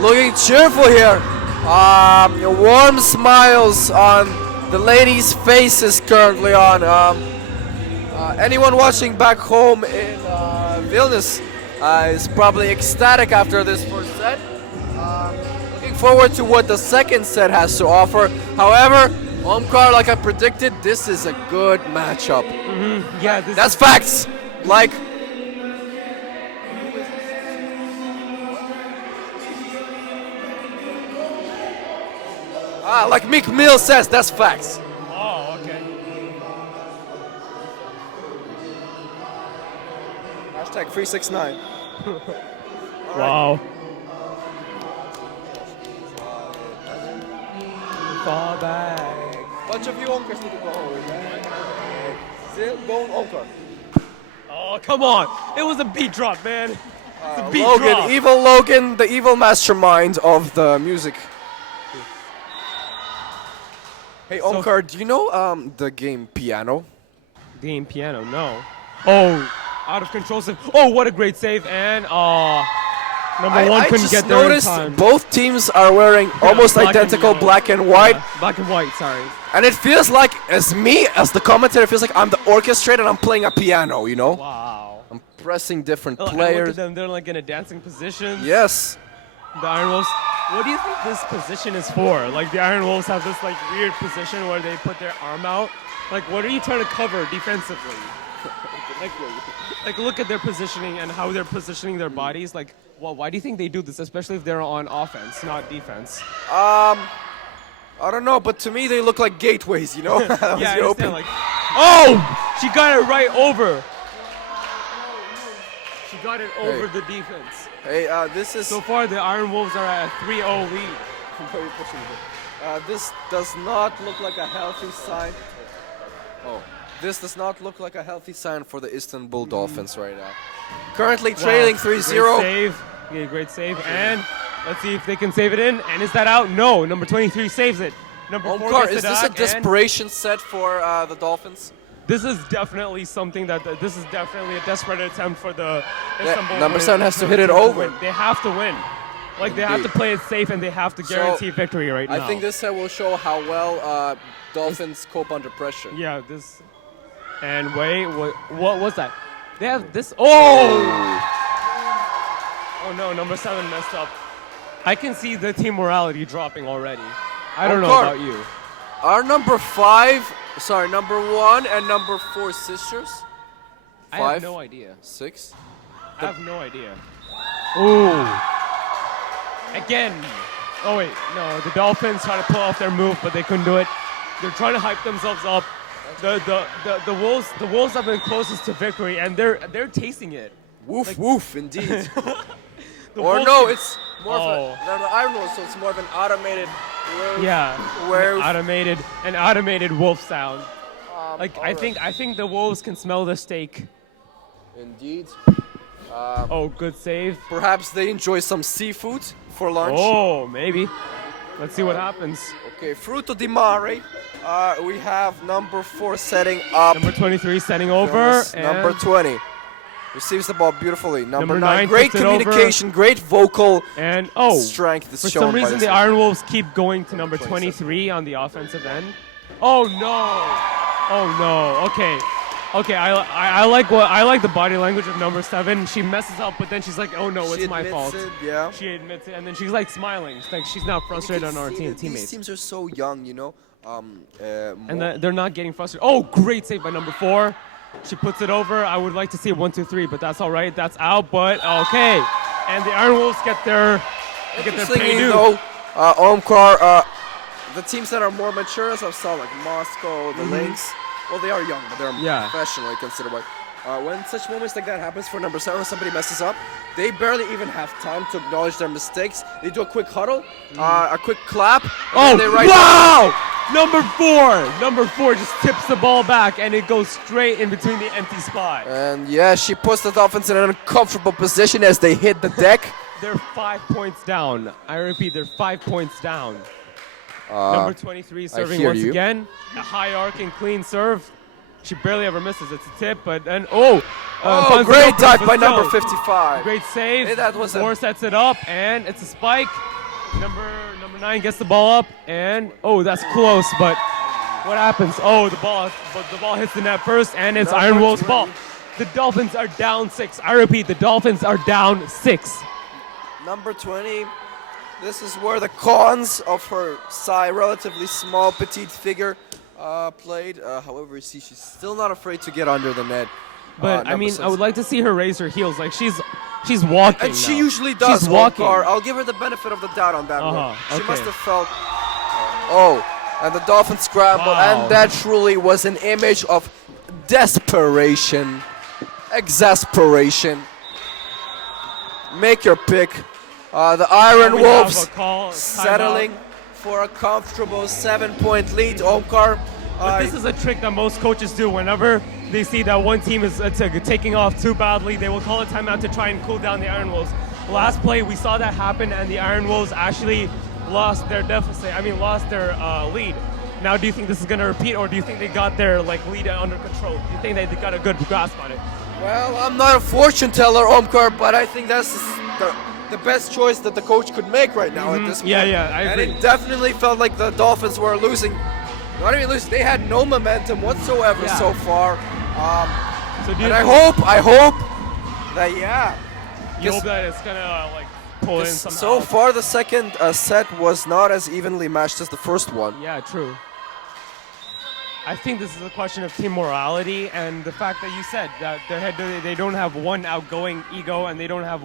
looking cheerful here. Warm smiles on the ladies' faces currently on. Anyone watching back home in Vilnius is probably ecstatic after this first set. Looking forward to what the second set has to offer. However, Omkar, like I predicted, this is a good matchup. Yeah, That's facts. Like, like Meek Mill says, that's facts. Oh, okay. Hashtag 369. Wow. Fall back. Bunch of you Omkars need to go home. Still going Omkar. Oh, come on. It was a beat drop, man. It's a beat Logan, drop. evil Logan, the evil mastermind of the music. Hey, So- Omkar, do you know the game Piano? Game piano, no. Oh, out of control save. Oh, what a great save. And number one I couldn't just get there in noticed time. both teams are wearing almost black and identical yellow. black and white. Yeah, black and white, sorry. And it feels like, as the commentator, it feels like I'm the orchestrator and I'm playing a piano, you know? Wow. I'm pressing different Oh, and look players. at them. They're like in a dancing position. Yes. The Iron Wolves. What do you think this position is for? Like the Iron Wolves have this like weird position where they put their arm out. Like what are you trying to cover defensively? like look at their positioning and how they're positioning their bodies. Like, well, why do you think they do this, especially if they're on offense, not defense? I don't know, but to me they look like gateways, you know? Yeah, I understand. Like, oh, she got it right over. She got it over the defense. Hey, this is... So far, the Iron Wolves are at a 3-0 lead. This does not look like a healthy sign. Oh, this does not look like a healthy sign for the Istanbul Dolphins right now. Currently trailing 3-0. Great save. Yeah, great save. And let's see if they can save it in. And is that out? No. Number 23 saves it. Number 4 Omkar, gets is it this a back, desperation set for the Dolphins? This is definitely something this is definitely a desperate attempt for the Istanbul. Number 7 has to hit it over. They have to win. Like they have to play it safe and they have to guarantee victory right now. I think this set will show how well Dolphins cope under pressure. Yeah, this. And wait, what was that? They have this. Oh! Oh no, number 7 messed up. I can see the team morality dropping already. I don't know about you. Are number 1 and number 4 sisters? 5? I have no idea. 6? I have no idea. Ooh. Again. Oh wait, no. The Dolphins trying to pull off their move, but they couldn't do it. They're trying to hype themselves up. The Wolves have been closest to victory, and they're tasting it. Woof woof, indeed. Or Wolves no, can- it's more of the Iron Wolves, so it's more of an automated. An automated wolf sound. I alright. think the wolves can smell the steak. Indeed. Oh, good save. Perhaps they enjoy some seafood for lunch. Oh, maybe. Let's see what happens. Okay, Fruto di Mare. We have number 4 setting up. Number 23 setting over. And Number 20 receives the ball beautifully. Number 9, nine great puts it over. communication, great vocal And strength is for shown some by reason this the one. Iron Wolves keep going to number 23 on the offensive end. Oh no! Oh no! Okay. I like the body language of number 7. She messes up, but then she's like, "Oh no, She it's my admits fault." it, yeah. She admits it, and then she's like smiling, like she's not frustrated on our These teammates. teams are so young, you know. And they're not getting frustrated. Oh, great save by number 4. She puts it over. I would like to see 1, 2, 3, but that's all right. That's out, but okay. And the Iron Wolves get their pay Interestingly, due. though, Omkar, the teams that are more mature, as I saw, like Moscow, the Lynx, well, they are young, but they're professionally considered. When such moments like that happens for number 7, when somebody messes up, they barely even have time to acknowledge their mistakes. They do a quick huddle, a quick clap, and then they write wow! Number 4 just tips the ball back, and it goes straight in between the empty spot. And yeah, she puts the Dolphins in an uncomfortable position as they hit the deck. They're 5 points down. I repeat, they're 5 points down. Number 23 serving once again. A high arcing clean serve. She barely ever misses. It's a tip, but then Great dive by still, number 55. Great save. Hey, that was 4 sets it up, and it's a spike. Number 9 gets the ball up, and that's close. But what happens? Oh, the ball hits the net first, and it's Number Iron Wolves' 20. ball. The Dolphins are down 6. I repeat, the Dolphins are down 6. Number 20. This is where the cons of her relatively small, petite figure played. However, you see, she's still not afraid to get under the net. But I mean, I would like to see her raise her heels. Like she's walking. And she now. usually does. She's walking. Omkar. I'll give her the benefit of the doubt on that one. She okay. must have felt. And the Dolphins scramble, Wow. and that truly was an image of desperation, exasperation. Make your pick. The Iron We have Wolves a call, settling for a comfortable 7-point lead. Omkar. But this is a trick that most coaches do. Whenever they see that one team is taking off too badly, they will call a timeout to try and cool down the Iron Wolves. Last play, we saw that happen, and the Iron Wolves actually lost their lead. Now, do you think this is going to repeat, or do you think they got their lead under control? Do you think they got a good grasp on it? Well, I'm not a fortune teller, Omkar, but I think that's the best choice that the coach could make right now at this point. Yeah, I agree. And it definitely felt like the Dolphins were losing. Not even losing, they had no momentum whatsoever so far. So and I hope that, you hope that it's going to pull in some So outs. far, the second set was not as evenly matched as the first one. Yeah, true. I think this is a question of team morality and the fact that you said that they don't have one outgoing ego and they don't have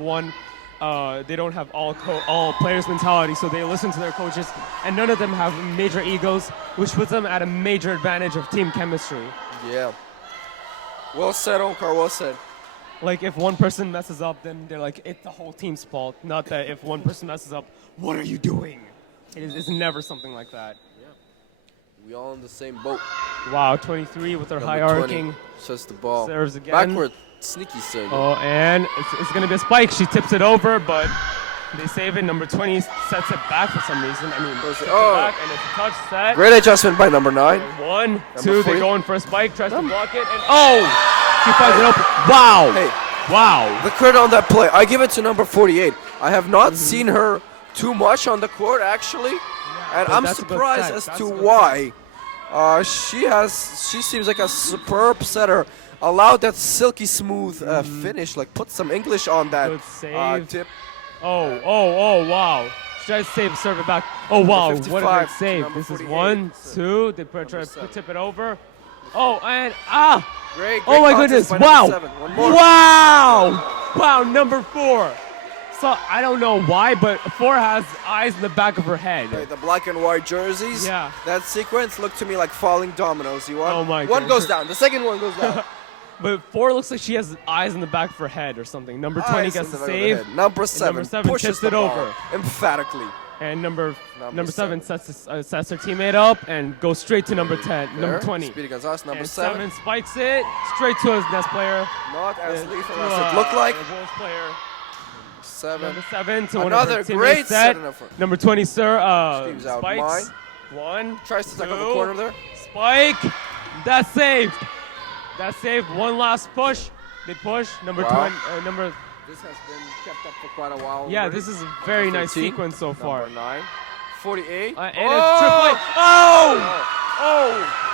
all players mentality, so they listen to their coaches, and none of them have major egos, which puts them at a major advantage of team chemistry. Yeah. Well said, Omkar, well said. Like if one person messes up, then they're like, it's the whole team's fault, not that if one person messes up, what are you doing? It's never something like that. We all in the same boat. Wow, 23 with their Number high 20 arcing. sets the ball. Serves again. Backward, sneaky serve. Oh, and it's going to be a spike. She tips it over, but they save it. Number 20 sets it back for some reason. I mean, tips it back, and it's a touch set. Great adjustment by number 9. One, two, they 40. go in for a spike, tries to block it, and she finds it open. Wow. Hey, Wow. the credit on that play, I give it to number 48. I have not seen her too much on the court, actually, and but I'm that's a good surprised set. as That's to a good why. She seems like a superb setter. Allowed that silky smooth finish, like put some English on that Good save. tip. Oh, wow. She tries to save, serve it back. Oh, wow. What a 55 great to save. number This is 48. 1, 2. They try to 7. tip it over. Oh, and Great oh my contest goodness. by number Wow. 7. One more. Wow. Wow, number 4. So I don't know why, but 4 has eyes in the back of her head. Hey, the black and white jerseys. Yeah. That sequence looked to me like falling dominoes. You want? Oh my One goodness. goes down. The second one goes down. But 4 looks like she has eyes in the back of her head or something. Number 20 Eyes gets in the the back of save. the head. Number 7, number 7 pushes tips the it ball over. emphatically. And number Number 7 sets her teammate up and goes straight to number 10, number There. 20. Speedy Gonzalez, number And 7. spikes it straight to his next player. Not as To, lethal as it looked like. the Wolves player. 7. Number 7 to one of Another her great teammates set. set enough. Number 20, sir, Steve's out spikes. mine. 1, Tries to tackle the 2, corner there. Spike. That's saved. That's saved. One last push. They push. Number Wow. 20. Number. This has been kept up for quite a while. Yeah, already. this is a very Number nice 13, sequence so far. Number 9. 48. And a triple.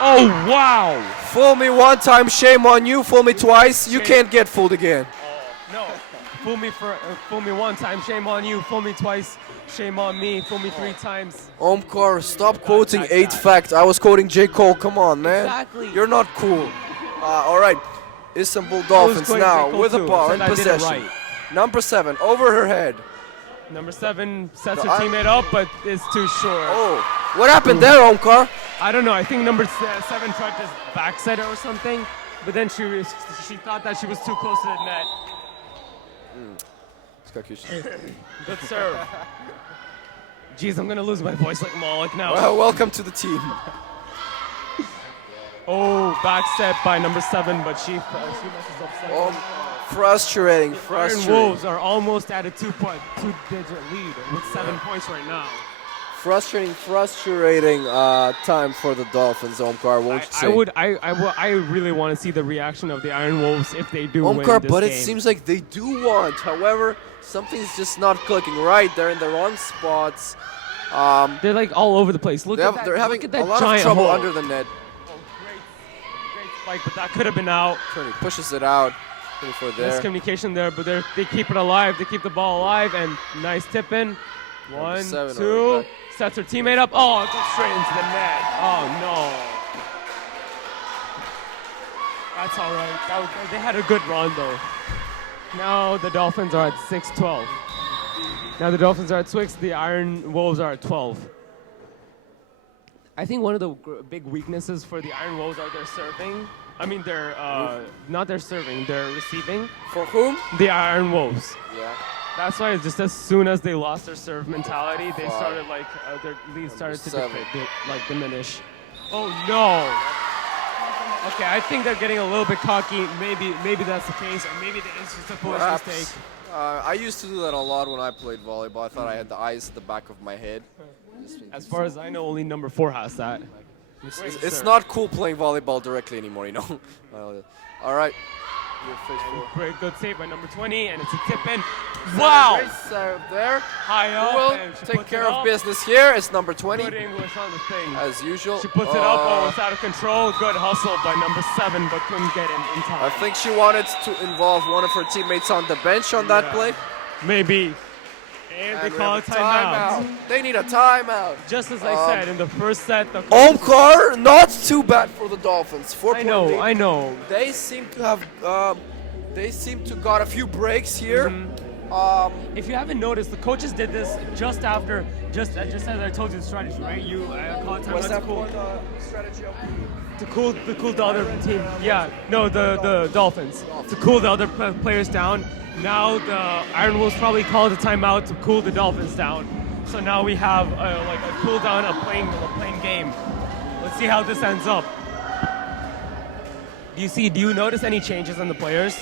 Oh, wow. Fool me one time, shame on you. Fool me twice, you Shame. can't get fooled again. No. Fool me one time, shame on you. Fool me twice, shame on me. Fool me 3 times. Omkar, stop quoting 8 Fact. I was quoting J. Cole. Come on, man. Exactly. You're not cool. All right. Istanbul Dolphins quoting now J. Cole with the too. ball I in said I did it possession. right. Number 7 over her head. Number 7 sets her I- teammate up, but it's too short. Oh, what happened there, Omkar? I don't know. I think number 7 tried to back set her or something, but then she thought that she was too close to the net. Good serve. Jeez, I'm gonna lose my voice like Malik now. Well, welcome to the team. Oh, back set by number 7, but she messes up second. Frustrating, Iron frustrating. Wolves are almost at a two-digit lead with 7 points right now. Frustrating time for the Dolphins, Omkar, won't you say? I really want to see the reaction of the Iron Wolves if they do win Omkar, this but game. it seems like they do want. However, something's just not clicking right. They're in the wrong spots. They're like all over the place. Look at that. They're having look at that a lot giant of trouble hole. under the net. Oh, great spike, but that could have been out. Turney pushes it out. 24 there. Miscommunication there, but they keep it alive. They keep the ball alive, and nice tip in. 1, 7 2. over the Sets her teammate up. Oh, it goes straight into the net. Oh, no. That's all right. They had a good run, though. Now the Dolphins are at 6-12. Now the Dolphins are at 6. The Iron Wolves are at 12. I think one of the big weaknesses for the Iron Wolves are their serving. I mean, they're not their serving, their receiving. For whom? The Iron Wolves. Yeah. That's why it's just as soon as they lost their serve mentality, they started like their lead started to 7. diminish. Oh no! Okay, I think they're getting a little bit cocky. Maybe that's the case, or maybe it's just a foolish mistake. I used to do that a lot when I played volleyball. I thought I had the eyes at the back of my head. As far as I know, only number 4 has that. It's not cool playing volleyball directly anymore, you know. All right. Great, good save by number 20, and it's a tip in. Wow! Great serve there. High up, Will and she take puts care it of up. business here. It's number 20, Good English on the thing. as usual. She puts it up. Oh, it's out of control. Good hustle by number 7, but couldn't get in time. I think she wanted to involve one of her teammates on the bench on that play. Maybe. And they we call a have a timeout. They need a timeout. Just as I said, in the first set, the Omkar, not too bad for the Dolphins. 4-point lead. I know. They seem to have, got a few breaks here. If you haven't noticed, the coaches did this just as I told you the strategy, right? You call a What's timeout that to cool, for the strategy of to cool the other team. Yeah, no, the Dolphins. To cool the other players down. Now the Iron Wolves probably called a timeout to cool the Dolphins down. So now we have like a cool down, a playing game. Let's see how this ends up. Do you notice any changes in the players?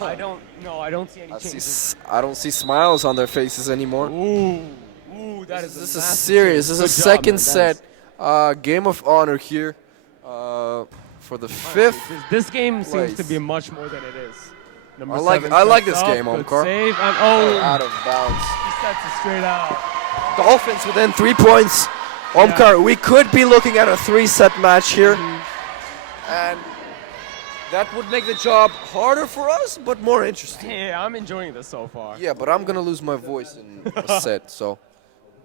I don't see any changes. I don't see smiles on their faces anymore. Ooh, that is This is serious. This is a second set game of honor here for the fifth. This game seems to place. be much more than it is. Number I like sets this up, game, good Omkar. Save and Out of bounds. he sets it straight out. Dolphins within 3 points. Omkar, we could be looking at a 3-set match here. And that would make the job harder for us, but more interesting. Yeah, I'm enjoying this so far. Yeah, but I'm going to lose my voice in a set, so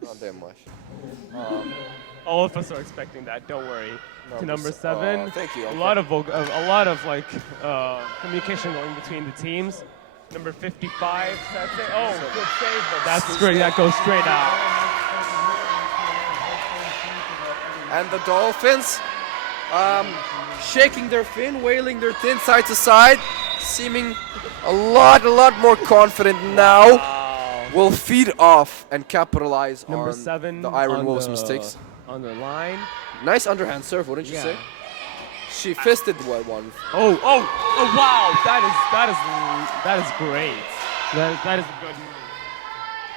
not that much. All of us are expecting that. Don't worry. To number 7. Thank you. A lot of like communication going between the teams. Number 55 sets it. Oh, good save, but that's great. That goes straight out. And the Dolphins shaking their fin, wailing their fin side to side, seeming a lot more confident now. Wow. Will feed off and capitalize Number on 7 the Iron on Wolves' the- mistakes. On the line. Nice underhand serve, wouldn't you Yeah. say? She fisted one. Oh, wow. That is great. That is a good move.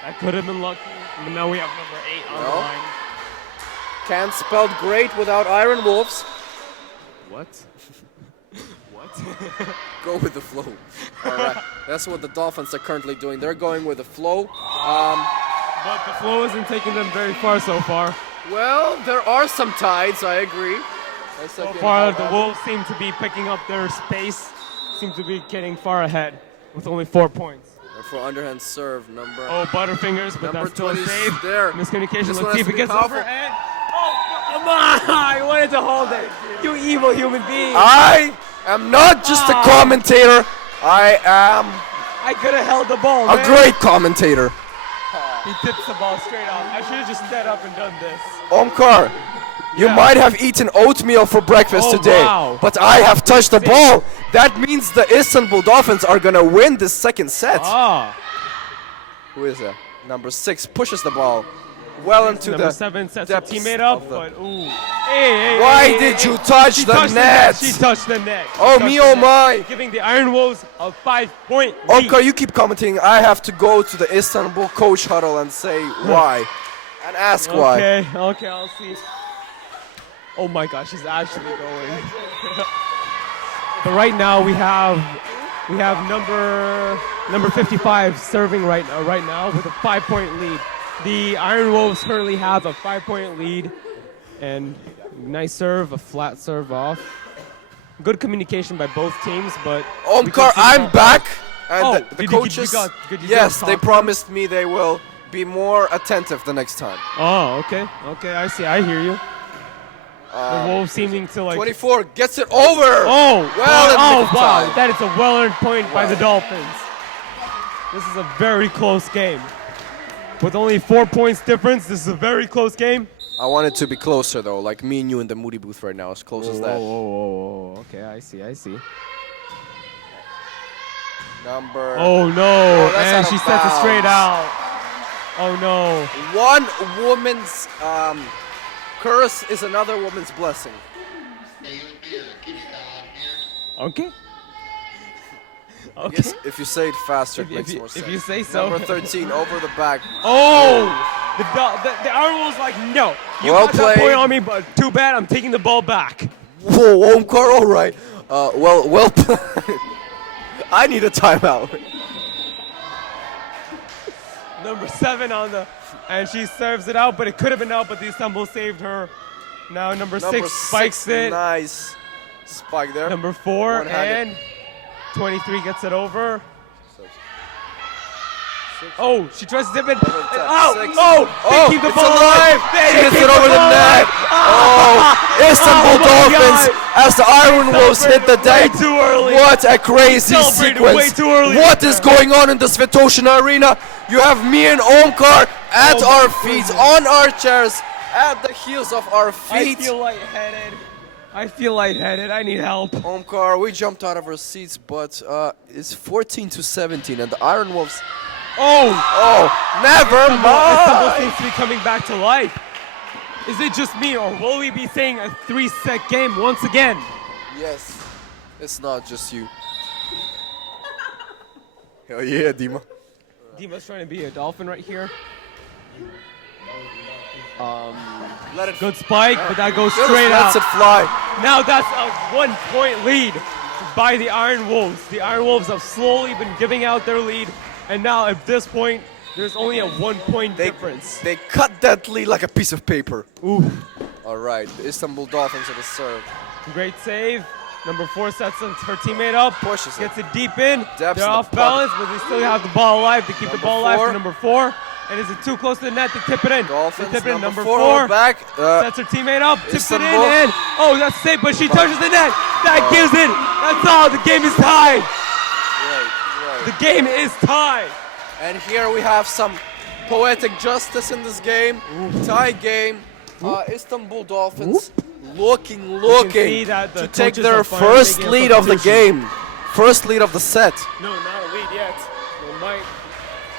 That could have been lucky, but now we have number 8 on the No. line. Can't spelled great without Iron Wolves. What? What? Go with the flow. All right, that's what the Dolphins are currently doing. They're going with the flow. But the flow isn't taking them very far so far. Well, there are some tides, I agree. So far, the Wolves seem to be picking up their space, seem to be getting far ahead with only 4 points. For underhand serve, number... Oh, Butterfingers, but Number that's still a 20 save. there. Miscommunication, This one let's see has if to it be gets powerful. over and... Oh, come on! I wanted to hold it. You evil human being. I am not just a commentator. I could have held the ball, am a man. great commentator. He tips the ball straight off. I should have just stood up and done this. Omkar, you might have eaten oatmeal for breakfast Oh, today, wow. but I have touched the ball. That means the Istanbul Dolphins are going to win this second set. Ah. Who is that? Number 6 pushes the ball well into Number the 7 sets her depths teammate up, of the- but ooh. Hey, Why hey, did hey, you hey. touch She the touched net? She touched the net. She Oh touched me, the oh net, my. Giving the Iron Wolves a 5-point lead. Omkar, you keep commenting. I have to go to the Istanbul coach huddle and say why. And ask why. Okay, I'll see. Oh my gosh, she's actually going. But right now we have number 55 serving right now with a 5-point lead. The Iron Wolves currently have a 5-point lead, and nice serve, a flat serve off. Good communication by both teams, but we can Omkar, see I'm how- back. And Oh, the did coaches, you yes, talk they to them? promised me they will be more attentive the next time. Oh, okay, I see, I hear you. The Wolves seeming to like. 24 gets it over. Oh, well, in wow, nick of time. that is a well-earned point by the Dolphins. This is a very close game. With only 4 points difference, this is a very close game. I want it to be closer though, like me and you in the Moody booth right now, as close as that. Okay, I see. Number. Oh no, that's and out of she sets it straight bounds. out. Oh no. One woman's curse is another woman's blessing. Okay. Okay. Yes, if you say it faster, it If makes you- more if sense. you say so. Number 13 over the back. Oh! The Iron Wolves like, no. You Well got that played. point on me, but too bad, I'm taking the ball back. Whoa, Omkar, all right. Well played. I need a timeout. Number 7 on the, and she serves it out, but it could have been out, but the Istanbul saved her. Now number 6 spikes it. Nice spike there. Number 4 One-handed. and 23 gets it over. Oh, she tries to dip it. Six. They keep the it's ball alive. She hits it over the net. Istanbul my Dolphins God. as the Iron Wolves hit the Way deck. too early. What a crazy Celebrated sequence. way too early. What is going on in the Svetosina Arena? You have me and Omkar at Oh my our feet, on our chairs, at the heels of our feet. I feel lightheaded. I need help. Omkar, we jumped out of our seats, but it's 14-17, and the Iron Wolves. Oh, Never Istanbul mind. seems to be coming back to life. Is it just me, or will we be seeing a 3-set game once again? Yes, it's not just you. Hell yeah, Dima. Dima's trying to be a Dolphin right here. Let it Good spike, but that goes Just straight out. lets it fly. Now that's a 1-point lead by the Iron Wolves. The Iron Wolves have slowly been giving out their lead, and now at this point, there's only a 1-point difference. They cut that lead like a piece of paper. Ooh, All right, the Istanbul Dolphins are the serve. great save. Number 4 sets her teammate up, Pushes it. gets it deep in. Dabs They're in the off pocket. balance, but they still have the ball alive to keep the Number ball alive four. to number 4. And is it too close to the net to tip it in? Dolphins, They tip it in. number Number 4 4 back. sets her teammate up, tips it in, Istanbul. and that's safe, but she touches the net. That gives it. That's all. The game is tied. Right. The game is tied. And here we have some poetic justice in this game. Tie game. Istanbul Dolphins looking see that the to take coaches their are finally first making a lead of the substitution. game. First lead of the set. No, not a lead yet. They might.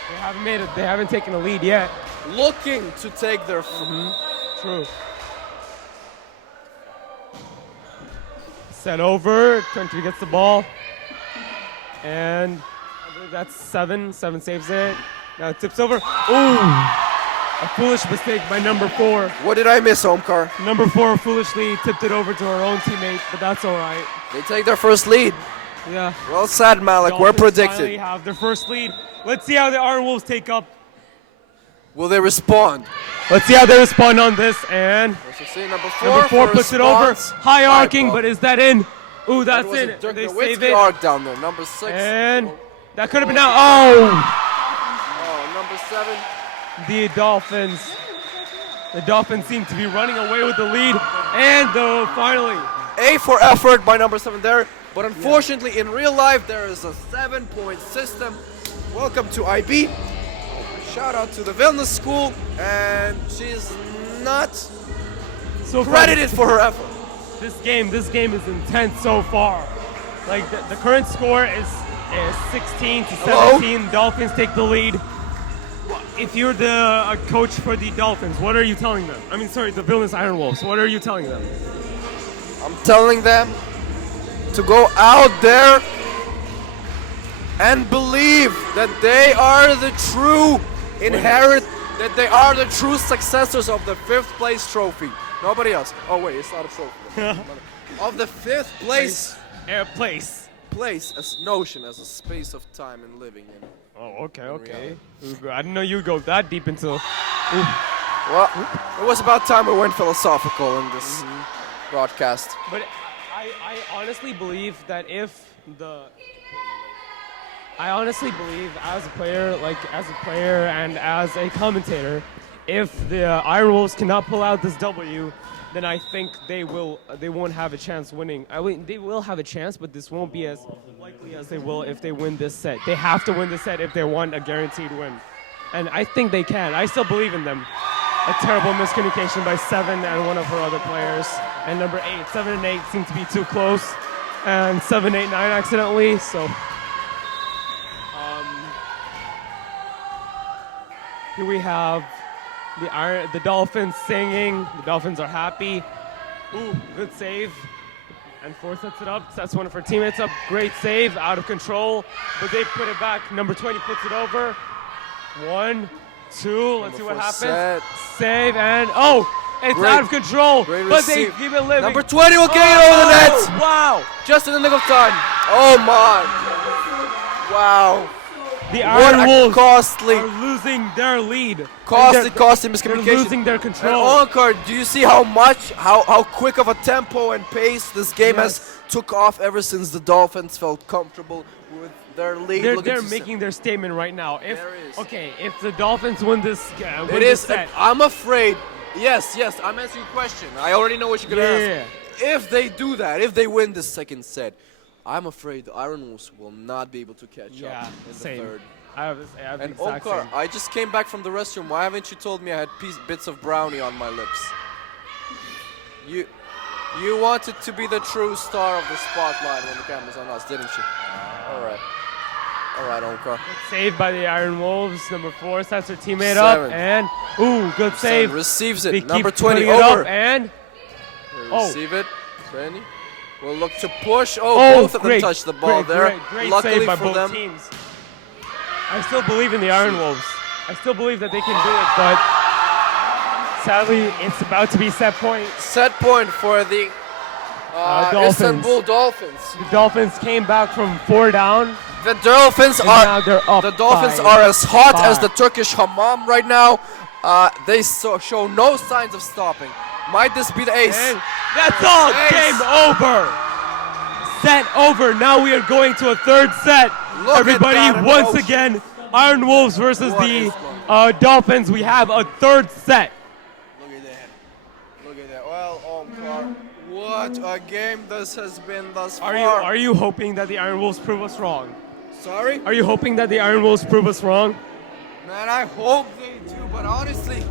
They haven't made it. They haven't taken a lead yet. Looking to take their True. Set over. Country gets the ball. And I believe that's 7. 7 saves it. Now it tips over. Ooh! A foolish mistake by number 4. What did I miss, Omkar? Number 4 foolishly tipped it over to her own teammate, but that's all right. They take their first lead. Yeah. Well said, Malik. We're Dolphins finally predicted. have their first lead. Let's see how the Iron Wolves take up. Will they respond? Let's see how they respond on this. And Let's see number 4. number 4 puts it over. response. High arcing, ball. but is that in? Ooh, That that's was in. a Dirk They Nowitzki save it. arc down there. Number 6. And that could have been out. Oh! Number 7. The Dolphins. The Dolphins seem to be running away with the lead. And finally. A for effort by number 7 there. But unfortunately, in real life, there is a 7-point system. Welcome to IB. Shout out to the Vilnius school. And she's not So far, credited for her effort. This game is intense so far. Like the current score is 16 to 17. Dolphins take the lead. If you're the coach for the Dolphins, what are you telling them? I mean, sorry, the Vilnius Iron Wolves. What are you telling them? I'm telling them to go out there and believe that they are the true that they are the true successors of the 5th place trophy. Nobody else. Oh wait, it's not a trophy. Of the 5th place. Place as notion as a space of time and living in. Oh, okay. I didn't know you'd go that deep into. Well, it was about time we went philosophical in this broadcast. But I honestly believe that I honestly believe as a player and as a commentator, if the Iron Wolves cannot pull out this W, then I think they won't have a chance winning. I mean, they will have a chance, but this won't be as likely as they will if they win this set. They have to win this set if they want a guaranteed win. And I think they can. I still believe in them. A terrible miscommunication by 7 and one of her other players. And number 8, 7 and 8 seem to be too close. And 7, 8, 9 accidentally, so. Here we have the Dolphins singing. The Dolphins are happy. Ooh, good save. And 4 sets it up. Sets one of her teammates up. Great save, out of control. But they put it back. Number 20 puts it over. 1, 2. Let's see what happens. Set. Save and it's Great. out of control. Great But they receive. keep it living. Number 20 will get it over the net. Wow. Just in the nick of time. Oh my. Wow. The What Iron a Wolves costly, are losing their lead. costly They're miscommunication. losing their And control. Onkar, do you see how quick of a tempo and pace this game has took off ever since the Dolphins felt comfortable with their lead? They're making their statement right now. If There is. okay, if the Dolphins win this, It is. set, I'm afraid. Yes, I'm answering your question. I already know what you're gonna Yeah. ask. If they do that, if they win this second set, I'm afraid the Iron Wolves will not be able to catch up in the same. third. I have the And exact Onkar, same. I just came back from the restroom. Why haven't you told me I had bits of brownie on my lips? You wanted to be the true star of the spotlight when the camera's on us, didn't you? All right, Onkar. Saved by the Iron Wolves. Number 4 sets her teammate Seven. up, and good save. Receives They it. Number keep 20 putting it over. up, and Receive it. 20. Will look to push. Both of them great, touched the ball there. Great Luckily save by for both them. teams. I still believe in the Iron Wolves. I still believe that they can do it, but sadly, it's about to be set point. Set point for the Dolphins. Istanbul Dolphins. The Dolphins came back from 4 down. The Dolphins And now are they're up the Dolphins by are as hot as 5. the Turkish hammam right now. They show no signs of stopping. Might this be the ace? And that's all. Ace. Game over. Set over. Now we are going to a third set. Look at Everybody, that once emotion. again, Iron Wolves versus What the is Dolphins. We have a third set. Look at that. Look at that. Well, Omkar, what a game this has been thus far. Are you hoping that the Iron Wolves prove us wrong? Sorry? Are you hoping that the Iron Wolves prove us wrong? Man, I hope they do, but honestly,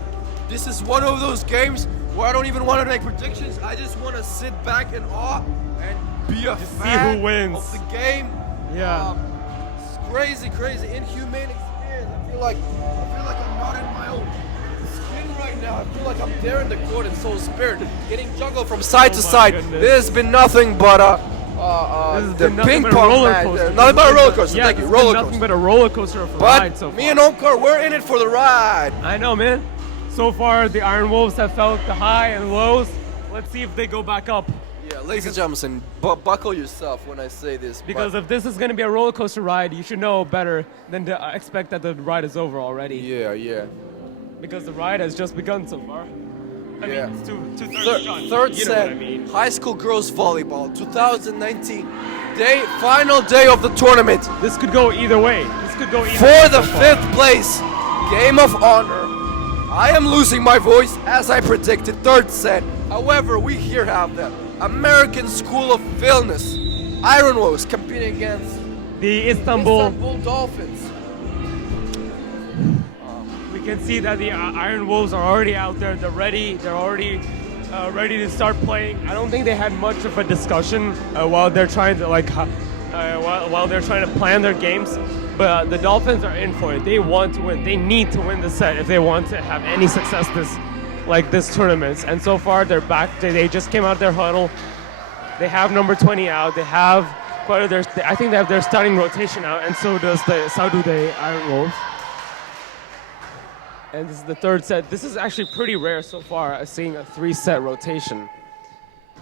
this is one of those games where I don't even want to make predictions. I just want to sit back in awe and be a fan who wins. of the game. Yeah. It's crazy, inhumane experience. I feel like I'm not in my own skin right now. I feel like I'm there in the court in Soul Spirit, getting juggled from side to my side. goodness. This has been nothing but the Nothing ping but a pong roller match. coaster. Nothing but a roller coaster. Yeah, Thank you, it's been roller nothing coaster. but a roller coaster of a ride But so far. me and Omkar, we're in it for the ride. I know, man. So far, the Iron Wolves have felt the high and lows. Let's see if they go back up. Yeah, ladies and gentlemen, buckle yourself when I say this. Because if this is going to be a roller coaster ride, you should know better than to expect that the ride is over already. yeah. Because the ride has just begun so far. I Yeah. mean, it's two-thirds done. Third You know set, what I mean. high school girls volleyball, 2019. Final day of the tournament. This could go either way. This could go either For way the so far. 5th place, game of honor. I am losing my voice as I predicted, third set. However, we here have the American School of Illness, Iron Wolves, competing against The Istanbul, Dolphins. we can see that the Iron Wolves are already out there. They're ready. They're already ready to start playing. I don't think they had much of a discussion while they're trying to while they're trying to plan their games. But the Dolphins are in for it. They want to win. They need to win the set if they want to have any success this tournament. And so far, they're back. They just came out of their huddle. They have number 20 out. They have I think they have their starting rotation out, and so do the Iron Wolves. And this is the third set. This is actually pretty rare so far, seeing a 3-set rotation.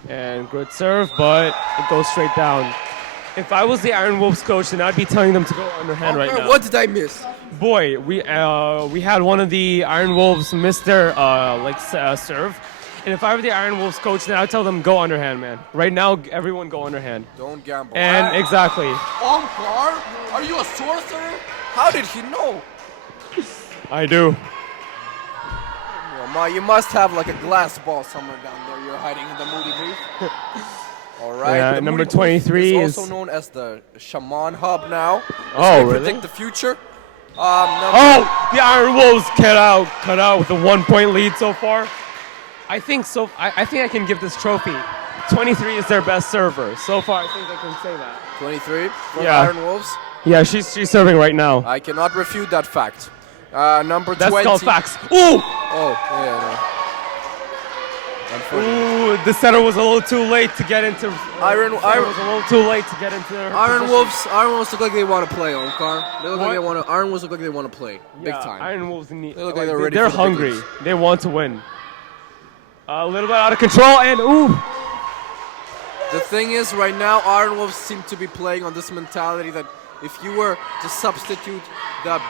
And good serve, but it goes straight down. If I was the Iron Wolves coach, then I'd be telling them to go underhand right now. What did I miss? Boy, we had one of the Iron Wolves miss their serve. And if I were the Iron Wolves coach, then I'd tell them go underhand, man. Right now, everyone go underhand. Don't gamble. And exactly. Omkar, are you a sorcerer? How did he know? I do. You must have like a glass ball somewhere down there. You're hiding in the moody booth. All right. Yeah, the number moody booth 23 is is also known as the Shaman Hub now. Oh, We really? predict the future. The Iron Wolves cut out with a 1-point lead so far. I think so. I think I can give this trophy. 23 is their best server so far. I think I can say that. 23 for Yeah. Iron Wolves. Yeah, she's serving right now. I cannot refute that fact. Number That's 20. called facts. Ooh, Oh, yeah, no. Unfortunately. ooh, the setter was a little too late to get into. Iron was a little too late to get into. Her Iron position. Wolves look like they want to play, Omkar. They look like What? they want to. Iron Wolves look like they want to play, big Yeah, time. Iron Wolves need. They look like they're ready They're for the big hungry. leagues. They want to win. A little bit out of control, and ooh. The thing is, right now, Iron Wolves seem to be playing on this mentality that if you were to substitute the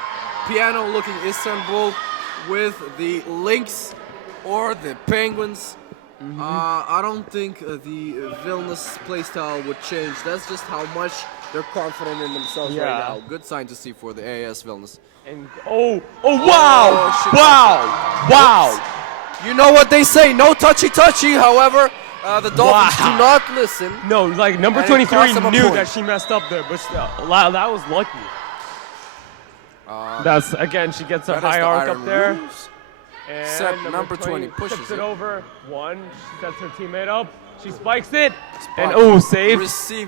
piano-looking Istanbul with the Lynx or the Penguins, I don't think the Vilnius playstyle would change. That's just how much they're confident in themselves right now. Good sign to see for the AS Vilnius. And wow! You know what they say, no touchy-touchy. However, the Dolphins do not listen. No, like number And it 23 cost them a knew point. that she messed up there, but still, that was lucky. That's again, she gets a That is high the arc Iron up there. Wolves. And Set number 20 pushes tips it. it over. One, she sets her teammate up. She spikes it. Spike. And save.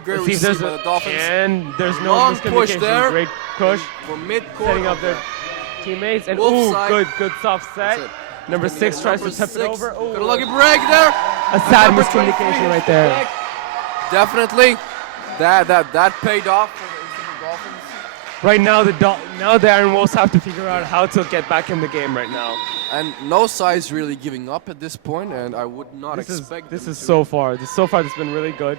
Great receive by the Dolphins. And there's no Long push miscommunication. there. Great push. For mid-court. Setting up their teammates. And Wolf side. good soft set. That's it. Number 6 tries to Number tip it 6. over. Got a lucky break there. A sad Number miscommunication 23 right there. back. Definitely. That paid off for the Dolphins. Right now, the Iron Wolves have to figure out how to get back in the game right now. And no side's really giving up at this point, and I would not expect This them is to. so far. This has been really good.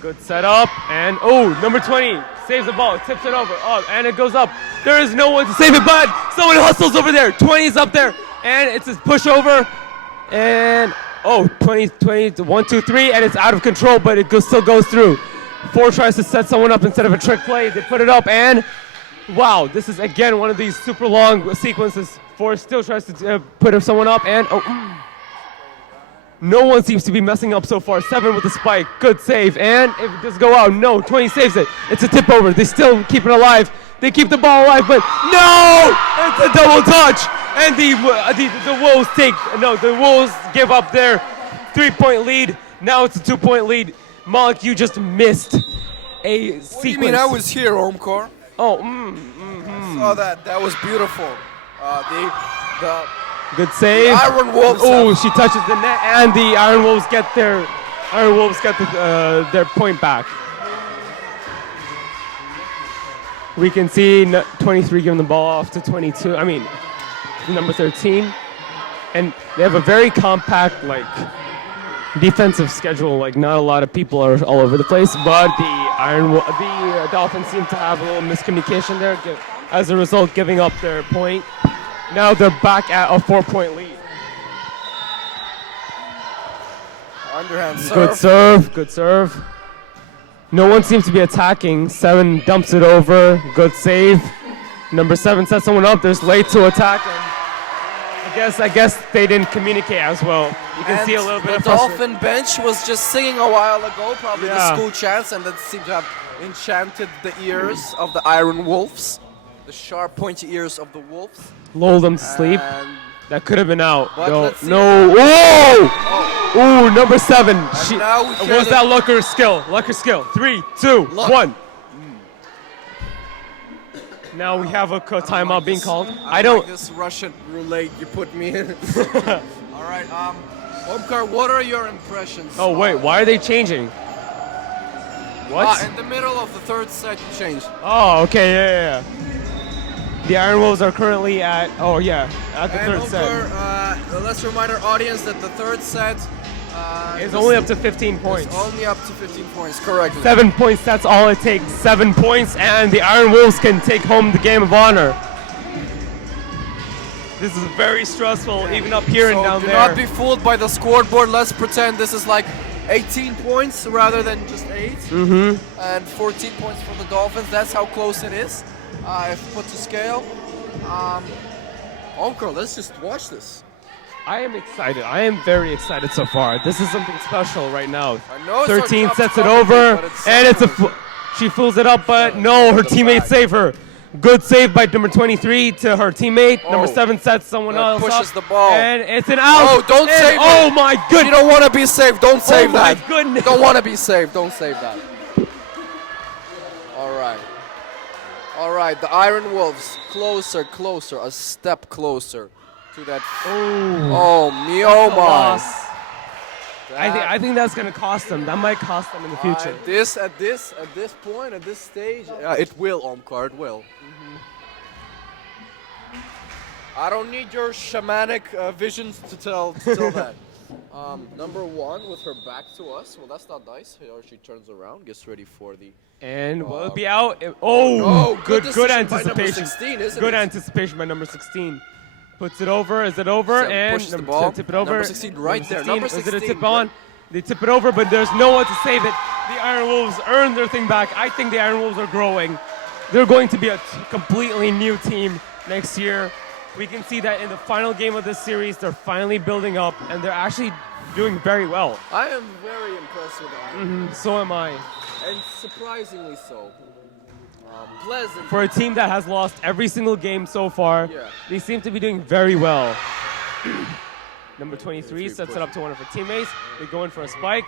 Good setup, and number 20 saves the ball, tips it over, and it goes up. There is no one to save it, but someone hustles over there. 20 is up there, and it's a pushover, and 20, 1, 2, 3, and it's out of control, but it still goes through. 4 tries to set someone up instead of a trick play. They put it up, and wow, this is again one of these super long sequences. 4 still tries to put someone up, and no one seems to be messing up so far. 7 with the spike, good save, and if it does go out, no, 20 saves it. It's a tip over. They still keep it alive. They keep the ball alive, but no! It's a double touch, and the Wolves the Wolves give up their 3-point lead. Now it's a 2-point lead. Malik, you just missed a sequence. What do you mean? I was here, Omkar. Saw that. That was beautiful. The Good save. Iron Wolves. She touches the net, and the Iron Wolves get their point back. We can see 23 giving the ball off to 22. I mean, number 13, and they have a very compact defensive schedule. Not a lot of people are all over the place, but the Dolphins seem to have a little miscommunication there. As a result, giving up their point. Now they're back at a 4-point lead. Underhand serve. Good serve. No one seems to be attacking. 7 dumps it over. Good save. Number 7 sets someone up. There's late to attack. And I guess they didn't communicate as well. You can see a little bit of the Dolphin bench was just singing a while ago, probably the school chants, and that seemed to have enchanted the ears of the Iron Wolves, the sharp, pointy ears of the Wolves. Lulled them to sleep. And That could have been out. But No. let's see. Whoa! Ooh, number 7. now we hear Was the- that luck or skill? Luck or skill? 3, 2, Luck. 1. Now we have a timeout being called. I like don't. this Russian roulette you put me in. All right, Omkar, what are your impressions? Oh wait, why are they changing? What? In the middle of the third set, you changed. Oh, okay, yeah. The Iron Wolves are currently at the And third set. Omkar, let's remind our audience that the third set It's only up to 15 points. Only up to 15 points, correct. 7 points, that's all it takes. 7 points, and the Iron Wolves can take home the game of honor. This is very stressful, even up here and down do there. not be fooled by the scoreboard. Let's pretend this is like 18 points rather than just 8. Mm-hmm. And 14 points for the Dolphins. That's how close it is, if put to scale. Omkar, let's just watch this. I am excited. I am very excited so far. This is something special right now. I know it's our 13 job sets to it commentate, over, but it's and it's something. she fools it up, but no, her teammate saved her. Good save by number 23 to her teammate. Number 7 sets someone else pushes up, the ball. and it's an out. Oh, don't and, save it. Oh my If goodness. you don't want to be saved, don't save my that. goodness. Don't want to be saved, don't save that. All right. All right, the Iron Wolves closer, a step closer to that. Oh my. Loss. I think that's gonna cost them. That might cost them in the future. At this point, at this stage, it will, Omkar, it will. I don't need your shamanic visions to tell that. Number 1 with her back to us. Well, that's not nice. Or she turns around, gets ready for the. And will it be out? Oh, no, good decision by number anticipation. 16, isn't Good it? anticipation by number 16. Puts it over. Is it over? Seven And pushes the number ball. tip it over. Number 16 right there. Number Is it a 16, tip on? They tip it over, but there's no one to save it. The Iron Wolves earn their thing back. I think the Iron Wolves are growing. They're going to be a completely new team next year. We can see that in the final game of this series, they're finally building up, and they're actually doing very well. I am very impressed with Iron. So am I. And surprisingly so. Pleasant. For a team that has lost every single game so far, Yeah. they seem to be doing very well. Number 23 sets it up to one of her teammates. They go in for a spike.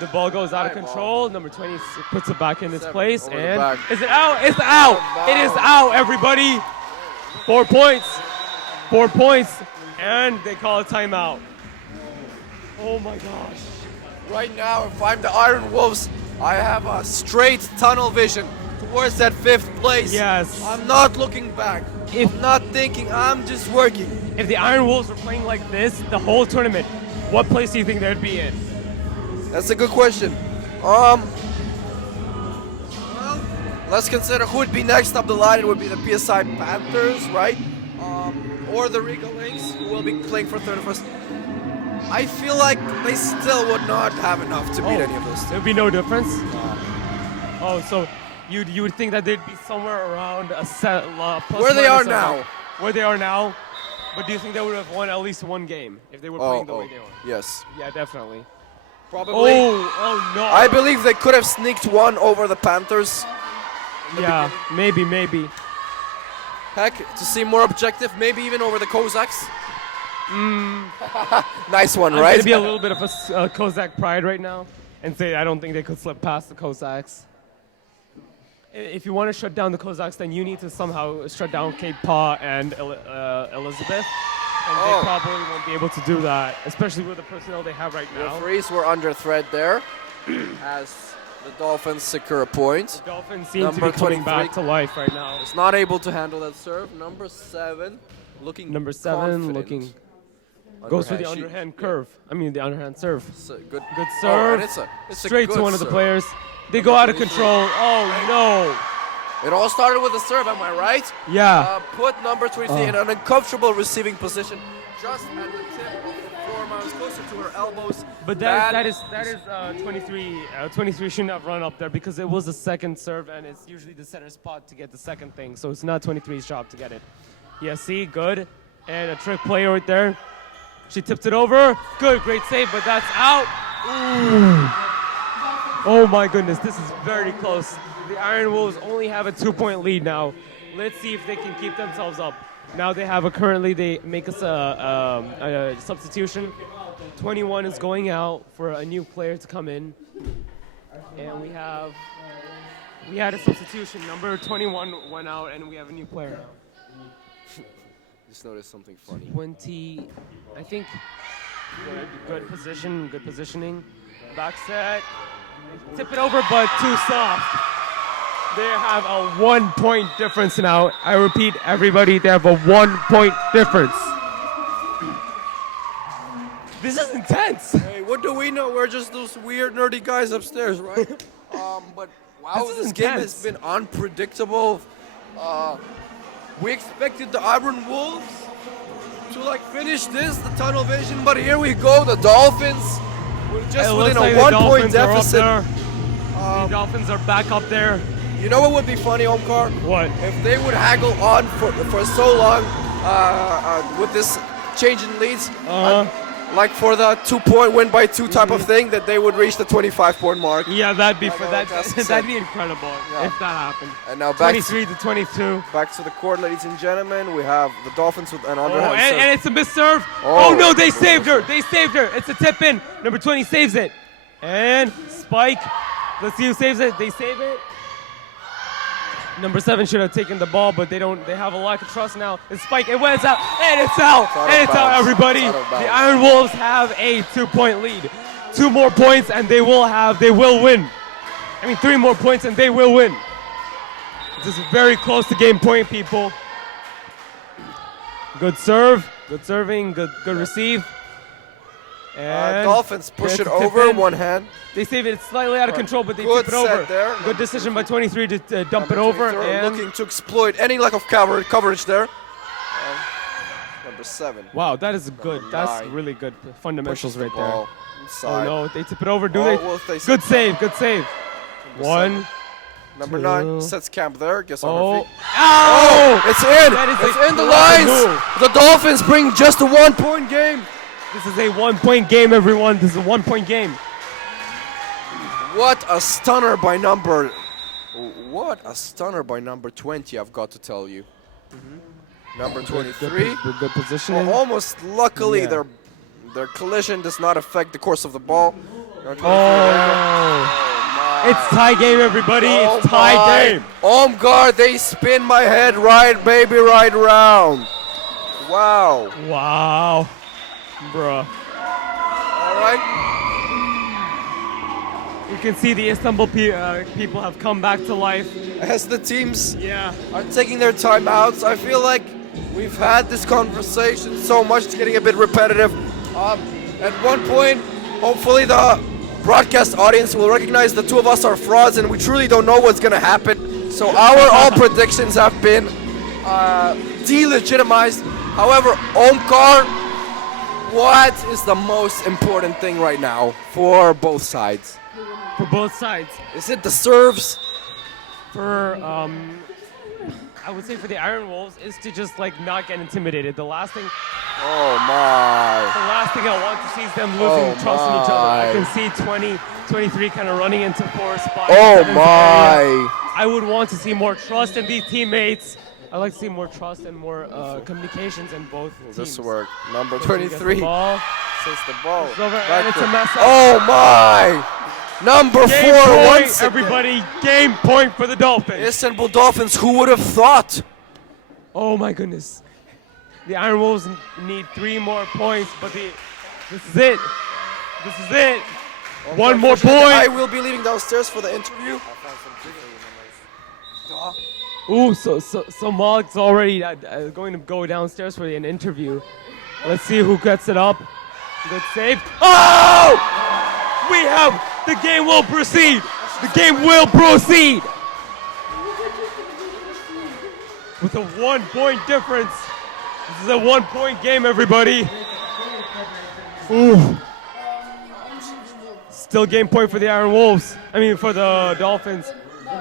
The ball goes out of control. Number 20 puts it back in its place. over the And back. is it out? It's out. It is out, everybody. 4 points. 4 points. And they call a timeout. Oh my gosh. Right now, if I'm the Iron Wolves, I have a straight tunnel vision towards that 5th place. Yes. I'm not looking back. I'm not thinking. I'm just working. If the Iron Wolves were playing like this the whole tournament, what place do you think they'd be in? That's a good question. Well, let's consider who would be next up the line. It would be the PSI Panthers, right? Or the Riga Lynx, who will be playing for 31st. I feel like they still would not have enough to beat any of those. There would be no difference? Oh, so you would think that they'd be somewhere around a set plus Where they are minus now. Where they are now? But do you think they would have won at least one game if they were playing the way they are? Yes. Yeah, definitely. Probably. Oh no. I believe they could have sneaked one over the Panthers. Yeah, maybe. Heck, to seem more objective, maybe even over the Cossacks. Nice one, I'm right? gonna be a little bit of a Cossack pride right now and say I don't think they could slip past the Cossacks. If you want to shut down the Cossacks, then you need to somehow shut down Kate Pa and Elizabeth. And they probably won't be able to do that, especially with the personnel they have right now. Referees were under threat there as the Dolphins secure a point. The Dolphins seem to Number be coming 23. back to life right now. Is not able to handle that serve. Number 7 looking Number 7 confident. looking goes for the Underhand. underhand curve. I mean the underhand serve. Good Good Oh, serve. and it's a Straight to good one of the serve. players. They go out of control. Oh no. It all started with a serve, am I right? Yeah. Put number 23 in an uncomfortable receiving position, just at the tip of the floor mounts, closer to her elbows. But that is 23. 23 shouldn't have run up there because it was the second serve, and it's usually the center spot to get the second thing. So it's not 23's job to get it. Yeah, see, good, and a trick play right there. She tipped it over. Good, great save, but that's out. Ooh. Oh my goodness, this is very close. The Iron Wolves only have a 2-point lead now. Let's see if they can keep themselves up. Now they have they make us a substitution. 21 is going out for a new player to come in. And we had a substitution. Number 21 went out and we have a new player. Just noticed something funny. 20, I think, good positioning. Back set, tip it over, but too soft. They have a 1-point difference now. I repeat, everybody, they have a 1-point difference. This is intense. Hey, what do we know? We're just those weird, nerdy guys upstairs, right? But wow, This is this game intense. has been unpredictable. We expected the Iron Wolves to finish the tunnel vision, but here we go. The Dolphins, just It within looks like a the 1-point Dolphins are up deficit. there. The Dolphins are back up there. You know what would be funny, Omkar? What? If they would haggle on for so long with this change in leads, like for the 2-point win by 2 type of thing, that they would reach the 25-point mark. Yeah, that'd be Augusta said. that'd be incredible Yeah. if that happened. And now back 23 to 22. back to the court, ladies and gentlemen. We have the Dolphins with an Oh, underhand serve. and it's a missed serve. Oh. Oh no, they saved her. They saved her. It's a tip in. Number 20 saves it. And spike. Let's see who saves it. They save it. Number 7 should have taken the ball, but they don't. They have a lack of trust now. It's spike. It went out, and it's out, out of and it's out. bounds. Everybody, It's out of bounds. the Iron Wolves have a 2-point lead. 2 more points, and they will win. I mean, 3 more points, and they will win. This is very close to game point, people. Good serve, good serving, good receive. And Dolphins push gets it a tip over, in. one hand. They save it. It's slightly out of control, but they Good tip it over. set there. Good decision by 23 to dump it Number over. 23 And looking to exploit any lack of coverage there. Number 7. wow, that is good. That's 9. really good fundamentals Pushes the right there. ball Oh inside. no, they tip it over. Do Oh, they? well, they Good set save. Good save. Number 1. Number 2. 9 sets camp there. Gets on her Oh. feet. Ow! It's in. That is It's a in the clever lines. move. The Dolphins bring just a 1-point game. This is a 1-point game, everyone. This is a 1-point game. What a stunner by number. What a stunner by number 20. I've got to tell you. Number 23. Good positioning. Well, almost luckily Yeah. their collision does not affect the course of the ball. Number 23 Oh. my. It's tie game, everybody. Oh It's tie my. game. On guard, they spin my head right, baby, right round. Wow. Wow. Bruh. All right. You can see the Istanbul people have come back to life. As the teams Yeah. are taking their timeouts, I feel like we've had this conversation so much, it's getting a bit repetitive. At one point, hopefully the broadcast audience will recognize the two of us are frauds and we truly don't know what's going to happen. So our all predictions have been delegitimized. However, Omkar, what is the most important thing right now for both sides? For both sides. Is it the serves? For I would say for the Iron Wolves is to just like not get intimidated. The last thing I want to see is them losing trust in each other. I can see 23 kind of running into 4 spots. Oh my. I would want to see more trust in these teammates. I like to see more trust and more communications in both teams. This work. Number So he gets the 23 ball. sets the ball. It's over, back and it's a there. mess up. Oh my! Number Game 4 point, once again. everybody. Game point for the Dolphins. Istanbul Dolphins, who would have thought? Oh my goodness. The Iron Wolves need 3 more points, but this is it. This is it. One more Unfortunately, I point. will be leaving downstairs for the interview. Ooh, so Malik's already going to go downstairs for an interview. Let's see who gets it up. Good save. Oh! We have the game will proceed. The game will proceed. With a 1-point difference. This is a 1-point game, everybody. Ooh. Still game point for the Iron Wolves. I mean, for the Dolphins.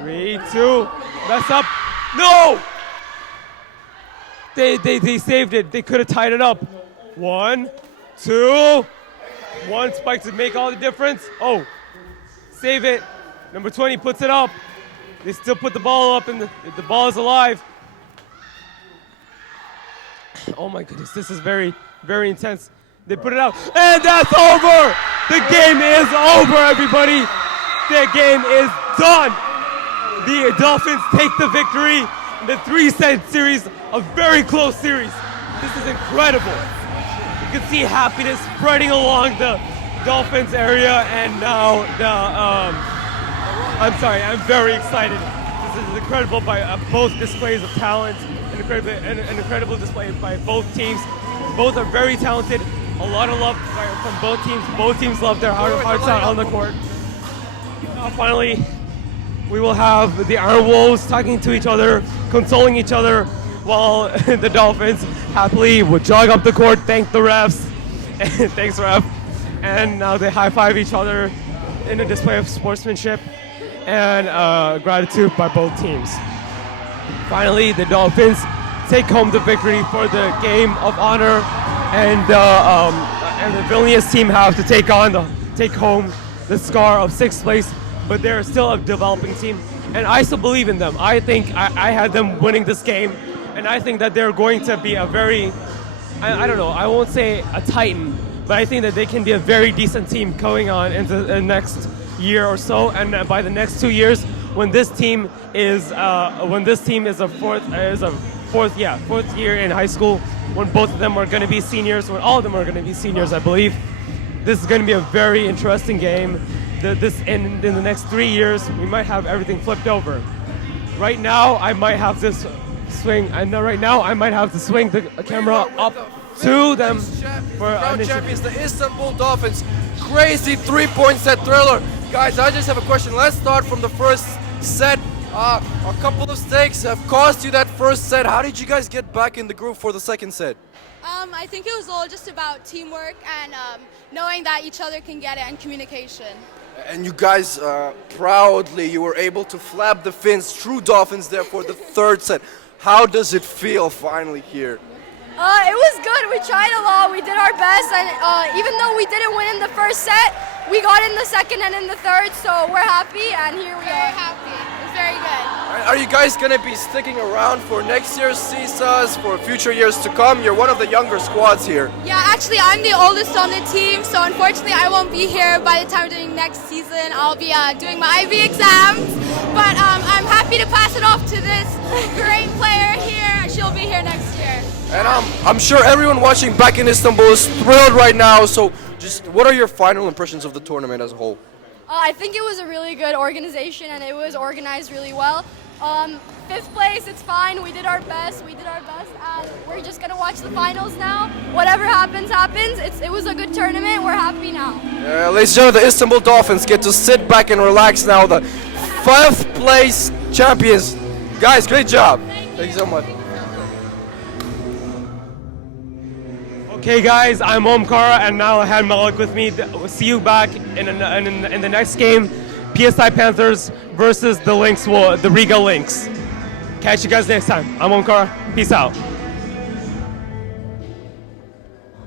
3, 2, mess up. No! They saved it. They could have tied it up. 1, 2. 1 spike to make all the difference. Oh, save it. Number 20 puts it up. They still put the ball up, and the ball is alive. Oh my goodness, this is very, very intense. They put it out, and that's over! The game is over, everybody! The game is done! The Dolphins take the victory in the 3-set series, a very close series. This is incredible. You can see happiness spreading along the Dolphins area, and now I'm very excited. This is incredible by both displays of talent, an incredible display by both teams. Both are very talented. A lot of love from both teams. Both teams love their hearts out on the court. Finally, we will have the Iron Wolves talking to each other, consoling each other, while the Dolphins happily would jog up the court, thank the refs, and thanks ref, and now they high-five each other in a display of sportsmanship and gratitude by both teams. Finally, the Dolphins take home the victory for the game of honor, and the Vilnius team have to take home the scar of 6th place, but they're still a developing team, and I still believe in them. I think I had them winning this game, and I think that they're going to be a very, I don't know, I won't say a titan, but I think that they can be a very decent team going on into the next year or so, and by the next 2 years, when this team is a fourth year in high school, when both of them are going to be seniors, when all of them are going to be seniors, I believe, this is going to be a very interesting game. In the next 3 years, we might have everything flipped over. Right now, I might have to swing the camera up to them for Crown champions, the Istanbul Dolphins. Crazy 3-point set thriller. Guys, I just have a question. Let's start from the first set. A couple of stakes have cost you that first set. How did you guys get back in the groove for the second set? I think it was all just about teamwork and knowing that each other can get it and communication. And you guys, proudly, you were able to flap the fins, true Dolphins there for the third set. How does it feel finally here? It was good. We tried a lot. We did our best, and even though we didn't win in the first set, we got in the second and in the third. So we're happy, and here we are. Very happy. It was very good. Are you guys gonna be sticking around for next year's Ceesas, for future years to come? You're one of the younger squads here. Yeah, actually, I'm the oldest on the team, so unfortunately, I won't be here by the time doing next season. I'll be doing my IB exams, but I'm happy to pass it off to this great player here. She'll be here next year. And I'm sure everyone watching back in Istanbul is thrilled right now. So, just what are your final impressions of the tournament as a whole? I think it was a really good organization, and it was organized really well. Fifth place, it's fine. We did our best. And we're just gonna watch the finals now. Whatever happens, happens. It was a good tournament. We're happy now. Ladies and gentlemen, the Istanbul Dolphins get to sit back and relax now. The 5th place champions. Guys, great job. Thank you so much. Okay, guys, I'm Omkar, and now I have Malik with me. We'll see you back in the next game. PSI Panthers versus the Riga Lynx. Catch you guys next time. I'm Omkar. Peace out.